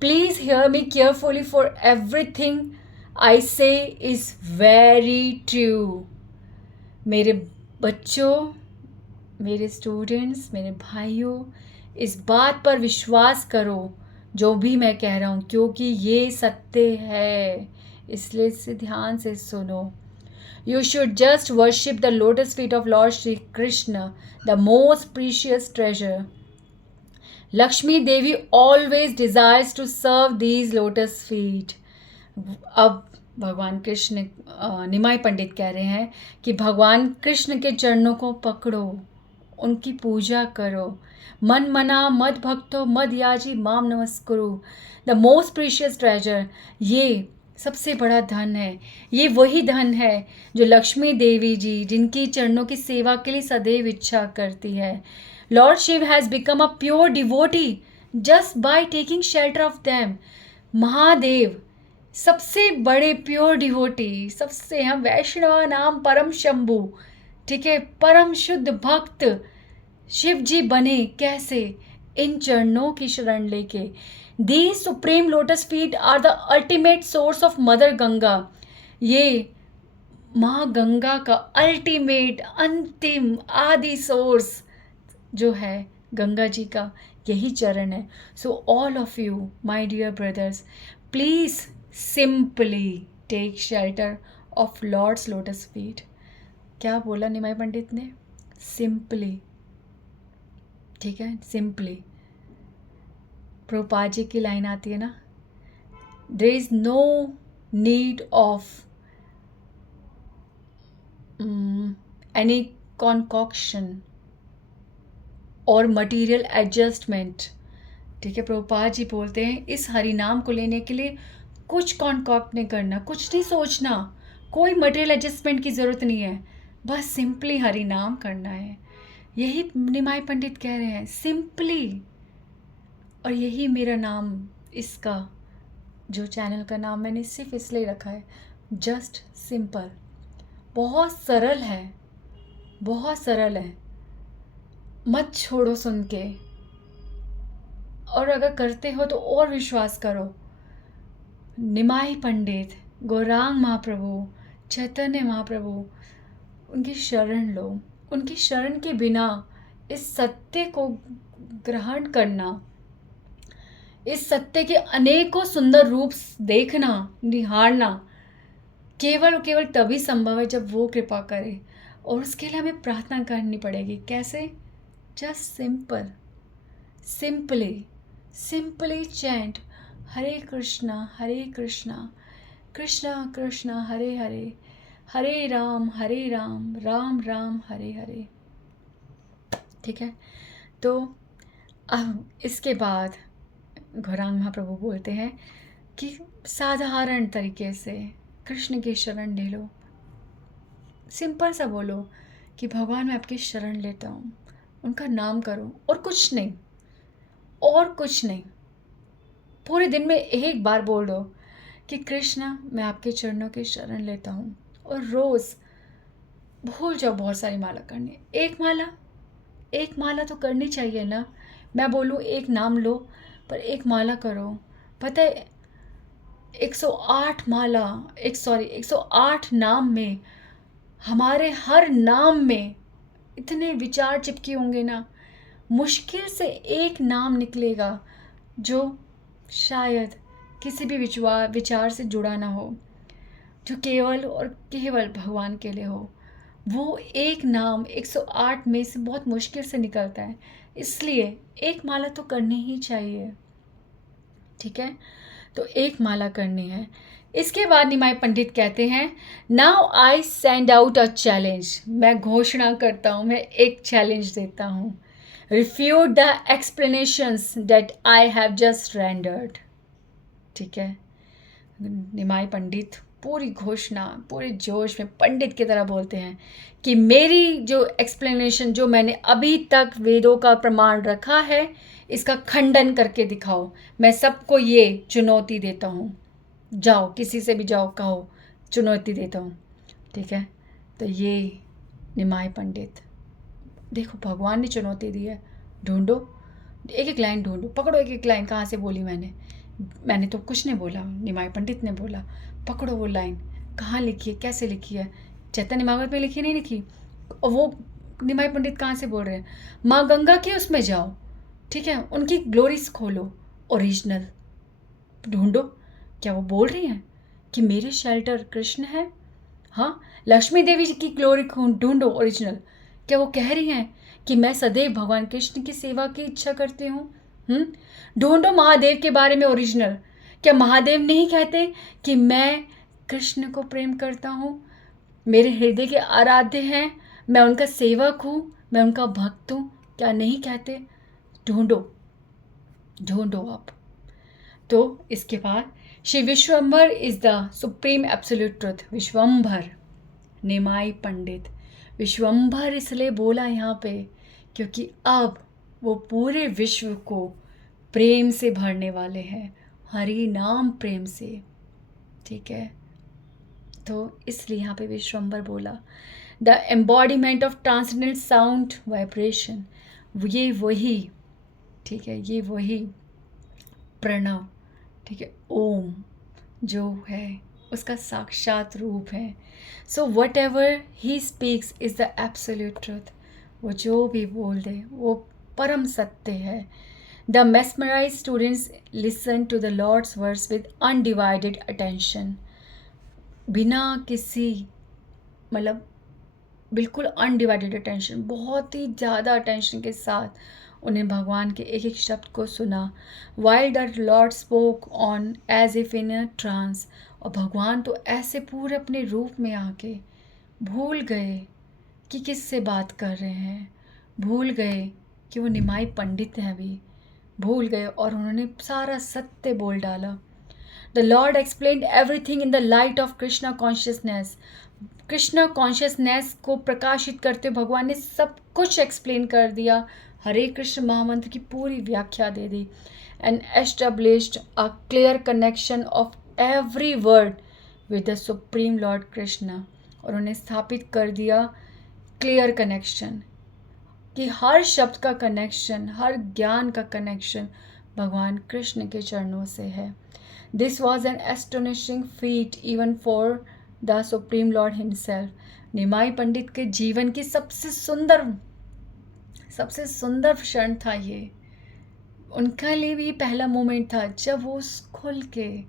please hear me carefully, for everything I say is very true. मेरे बच्चों, मेरे स्टूडेंट्स, मेरे भाइयों, इस बात पर विश्वास करो जो भी मैं कह रहा हूँ, क्योंकि ये सत्य है, इसलिए इसे ध्यान से सुनो। You should just worship the lotus feet of Lord Shri Krishna, the most precious treasure. Lakshmi Devi always desires to serve these lotus feet. अब भगवान कृष्ण, निमाई पंडित कह रहे हैं कि भगवान कृष्ण के चरणों को पकड़ो, उनकी पूजा करो। मन मना मद भक्तो मद याजी माम नमस्कुरु। द मोस्ट प्रीशियस ट्रेजर, ये सबसे बड़ा धन है। ये वही धन है जो लक्ष्मी देवी जी, जिनकी चरणों की सेवा के लिए सदैव इच्छा करती है। Lord Shiva has become a pure devotee just by taking shelter of them. Mahadev सबसे बड़े प्योर डिवोटी, सबसे, हम वैष्णव नाम परम शंभु, ठीक है, परम शुद्ध भक्त शिव जी बने कैसे? इन चरणों की शरण लेके। The supreme lotus feet are the ultimate source of mother Ganga. ये माँ गंगा का अल्टीमेट, अंतिम, आदि सोर्स जो है गंगा जी का, यही चरण है। So all of you my dear brothers, please simply take shelter of lord's lotus feet. क्या बोला निमाई पंडित ने? सिंपली, ठीक है, सिंपली। प्रभुपाद जी की लाइन आती है ना, there is no need of any concoction और मटीरियल एडजस्टमेंट, ठीक है। प्रभुपाद जी बोलते हैं इस हरि नाम को लेने के लिए कुछ कॉन्कॉक्ट नहीं करना, कुछ नहीं सोचना, कोई मटेरियल एडजस्टमेंट की ज़रूरत नहीं है, बस सिंपली हरि नाम करना है। यही निमाई पंडित कह रहे हैं, सिंपली। और यही मेरा नाम, इसका जो चैनल का नाम मैंने सिर्फ इसलिए रखा है, जस्ट सिंपल। बहुत सरल है, बहुत सरल है। मत छोड़ो सुन के, और अगर करते हो तो और विश्वास करो। निमाई पंडित, गौरांग महाप्रभु, चैतन्य महाप्रभु, उनकी शरण लो। उनकी शरण के बिना इस सत्य को ग्रहण करना, इस सत्य के अनेकों सुंदर रूप देखना, निहारना, केवल और केवल तभी संभव है जब वो कृपा करे। और उसके लिए हमें प्रार्थना करनी पड़ेगी। कैसे? Just simple, simply, simply chant Hare Krishna Krishna Krishna Hare Hare, Hare Ram Ram Ram Hare Hare. ठीक है, तो अब इसके बाद गौरांग महाप्रभु बोलते हैं कि साधारण तरीके से कृष्ण की शरण ले लो। सिंपल सा बोलो कि भगवान मैं आपकी शरण लेता हूँ, उनका नाम करो, और कुछ नहीं, और कुछ नहीं। पूरे दिन में एक बार बोल दो कि कृष्ण मैं आपके चरणों की शरण लेता हूँ। और रोज़ भूल जाओ बहुत सारी माला करनी, एक माला तो करनी चाहिए ना। मैं बोलूँ एक नाम लो, पर एक माला करो। पता है 108 माला, 108 नाम में, हमारे हर नाम में इतने विचार चिपके होंगे ना, मुश्किल से एक नाम निकलेगा जो शायद किसी भी विचार से जुड़ा ना हो, जो केवल और केवल भगवान के लिए हो। वो एक नाम 108 में से बहुत मुश्किल से निकलता है, इसलिए एक माला तो करनी ही चाहिए। ठीक है, तो एक माला करनी है। इसके बाद निमाई पंडित कहते हैं, now I send out a challenge. मैं घोषणा करता हूँ, मैं एक चैलेंज देता हूँ। Refute the explanations that I have just rendered. ठीक है, निमाई पंडित पूरी घोषणा, पूरे जोश में पंडित की तरह बोलते हैं कि मेरी जो एक्सप्लेनेशन, जो मैंने अभी तक वेदों का प्रमाण रखा है, इसका खंडन करके दिखाओ। मैं सबको ये चुनौती देता हूँ, जाओ किसी से भी जाओ, कहो चुनौती देता हूँ। ठीक है, तो ये निमाई पंडित, देखो भगवान ने चुनौती दी है, ढूंढो, एक एक लाइन ढूंढो, पकड़ो एक एक लाइन। कहाँ से बोली मैंने तो कुछ नहीं बोला, निमाई पंडित ने बोला। पकड़ो वो लाइन, कहाँ लिखी है, कैसे लिखी है, चैतन्य महाभारत में लिखी नहीं लिखी। और वो निमाई पंडित कहाँ से बोल रहे हैं? माँ गंगा के उसमें जाओ, ठीक है, उनकी ग्लोरीज खोलो, ओरिजिनल ढूंढो। क्या वो बोल रही हैं कि मेरे शेल्टर कृष्ण है? हाँ, लक्ष्मी देवी जी की ग्लोरी ढूंढो, ओरिजिनल। क्या वो कह रही हैं कि मैं सदैव भगवान कृष्ण की सेवा की इच्छा करती हूँ? ढूंढो महादेव के बारे में ओरिजिनल। क्या महादेव नहीं कहते कि मैं कृष्ण को प्रेम करता हूँ, मेरे हृदय के आराध्य हैं, मैं उनका सेवक हूँ, मैं उनका भक्त हूँ, क्या नहीं कहते? ढूंढो, ढूंढो आप। तो इसके बाद Shri Vishwambhar is the supreme absolute truth. Vishwambhar, Nimai Pandit, Vishwambhar इसलिए बोला यहाँ पे क्योंकि अब वो पूरे विश्व को प्रेम से भरने वाले हैं, हरि नाम प्रेम से, ठीक है। तो इसलिए यहाँ पे विश्वम्भर बोला the embodiment of transcendent sound vibration. ये वही, ठीक है, ये वही प्रणव, ठीक है, ओम जो है उसका साक्षात रूप है। So whatever he speaks is the absolute truth. वो जो भी बोल दे वो परम सत्य है। The mesmerize students listen to the lord's words with undivided attention. बिना किसी मतलब बिल्कुल अनडिवाइडेड अटेंशन, बहुत ही ज़्यादा अटेंशन के साथ उन्हें भगवान के एक एक शब्द को सुना। While the lord spoke on as if in a trance. और भगवान तो ऐसे पूरे अपने रूप में आके भूल गए कि किससे बात कर रहे हैं, भूल गए कि वो निमाई पंडित हैं, अभी भूल गए और उन्होंने सारा सत्य बोल डाला। The Lord explained everything in the light of Krishna consciousness. Krishna consciousness को प्रकाशित करते भगवान ने सब कुछ एक्सप्लेन कर दिया, हरे कृष्ण महामंत्र की पूरी व्याख्या दे दी। And established a clear connection of every word with the supreme lord Krishna. और उन्हें स्थापित कर दिया क्लियर कनेक्शन कि हर शब्द का कनेक्शन, हर ज्ञान का कनेक्शन भगवान कृष्ण के चरणों से है। This was an astonishing feat even for the supreme lord himself. Nimai Pandit के जीवन की सबसे सुंदर क्षण था ये। उनका लिए भी पहला मोमेंट था जब वो खुल के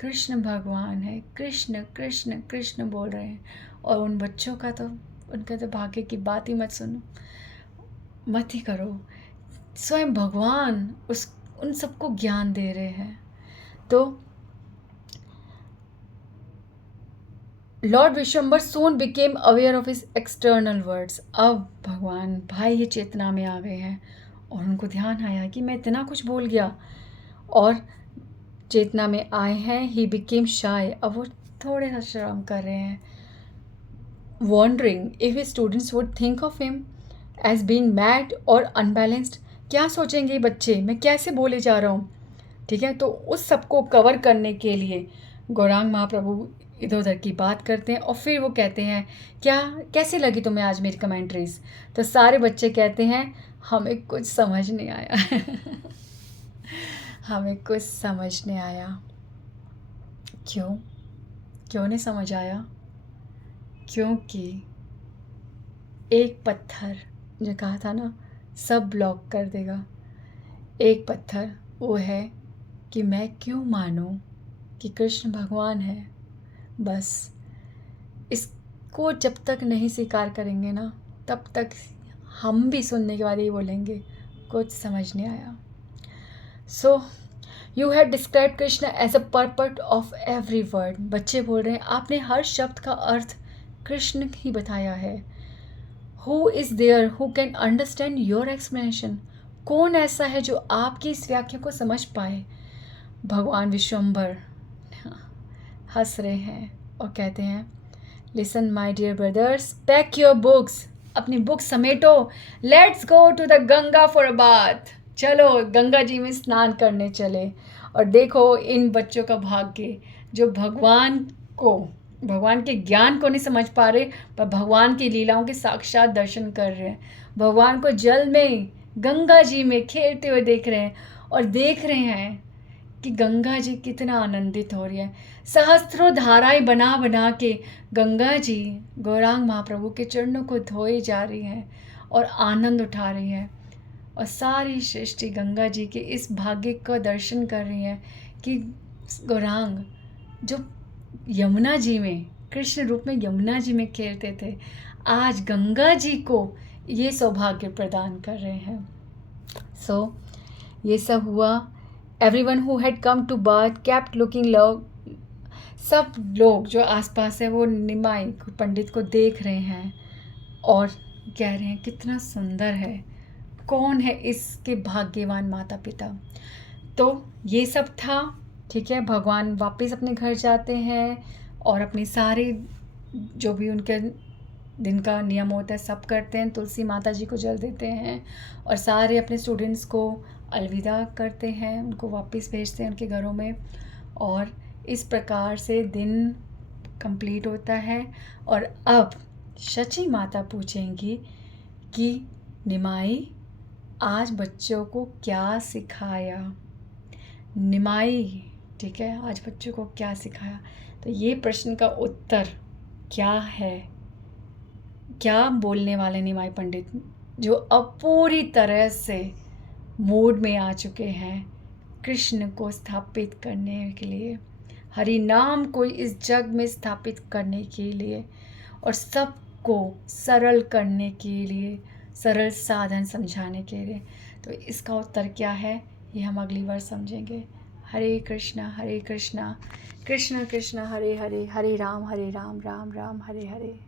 कृष्ण भगवान है, कृष्ण कृष्ण कृष्ण बोल रहे हैं। और उन बच्चों का तो, उनका तो भाग्य की बात ही मत सुनो, मत ही करो। स्वयं भगवान उन सबको ज्ञान दे रहे हैं। तो Lord Vishwambhar soon became aware of his external words। अब भगवान बाह्य चेतना में आ गए हैं और उनको ध्यान आया कि मैं इतना कुछ बोल गया और चेतना में आए हैं। ही became shy। अब वो थोड़े सा शर्म कर रहे हैं। wondering if his students would think of him as being mad or unbalanced। क्या सोचेंगे बच्चे, मैं कैसे बोले जा रहा हूँ, ठीक है। तो उस सबको कवर करने के लिए गौरांग महाप्रभु इधर उधर की बात करते हैं और फिर वो कहते हैं क्या कैसी लगी तुम्हें आज मेरी कमेंट्रीज। तो सारे बच्चे कहते हैं हमें कुछ समझ नहीं आया हमें कुछ समझ नहीं आया। क्यों नहीं समझ आया? क्योंकि एक पत्थर जो कहा था ना सब ब्लॉक कर देगा, एक पत्थर वो है कि मैं क्यों मानूं कि कृष्ण भगवान है। बस इसको जब तक नहीं स्वीकार करेंगे ना तब तक हम भी सुनने के बाद यही बोलेंगे कुछ समझ नहीं आया। So you have describe Krishna as a purport of every word. बच्चे बोल रहे हैं आपने हर शब्द का अर्थ कृष्ण ही बताया है। Who is there who can understand your explanation. कौन ऐसा है जो आपकी इस व्याख्या को समझ पाए। भगवान विश्वम्भर हंस रहे हैं और कहते हैं listen my dear brothers, pack your books. अपनी बुक समेटो, let's go to the Ganga for a bath. चलो गंगा जी में स्नान करने चले। और देखो इन बच्चों का भाग्य जो भगवान के ज्ञान को नहीं समझ पा रहे पर भगवान की लीलाओं के साक्षात दर्शन कर रहे हैं। भगवान को जल में गंगा जी में खेलते हुए देख रहे हैं और देख रहे हैं कि गंगा जी कितना आनंदित हो रही है। सहस्त्रों धाराएं बना बना के गंगा जी गौरांग महाप्रभु के चरणों को धोए जा रही हैं और आनंद उठा रही हैं। और सारी सृष्टि गंगा जी के इस भाग्य का दर्शन कर रही है कि गौरांग जो यमुना जी में कृष्ण रूप में यमुना जी में खेलते थे आज गंगा जी को ये सौभाग्य प्रदान कर रहे हैं। सो ये सब हुआ। Everyone who had come to bath kept looking love. सब लोग जो आसपास है वो निमाई पंडित को देख रहे हैं और कह रहे हैं कितना सुंदर है, कौन है इसके भाग्यवान माता पिता। तो ये सब था, ठीक है। भगवान वापस अपने घर जाते हैं और अपनी सारी जो भी उनके दिन का नियम होता है सब करते हैं, तुलसी माता जी को जल देते हैं और सारे अपने स्टूडेंट्स को अलविदा करते हैं, उनको वापस भेजते हैं उनके घरों में। और इस प्रकार से दिन कंप्लीट होता है। और अब शची माता पूछेंगी कि निमाई आज बच्चों को क्या सिखाया। निमाई, ठीक है, आज बच्चों को क्या सिखाया। तो ये प्रश्न का उत्तर क्या है, क्या बोलने वाले निमाई पंडित, जो अब पूरी तरह से मूड में आ चुके हैं कृष्ण को स्थापित करने के लिए, हरि नाम को इस जग में स्थापित करने के लिए और सबको सरल करने के लिए, सरल साधन समझाने के लिए। तो इसका उत्तर क्या है ये हम अगली बार समझेंगे। हरे कृष्णा कृष्ण कृष्ण हरे हरे, हरे राम राम राम हरे हरे।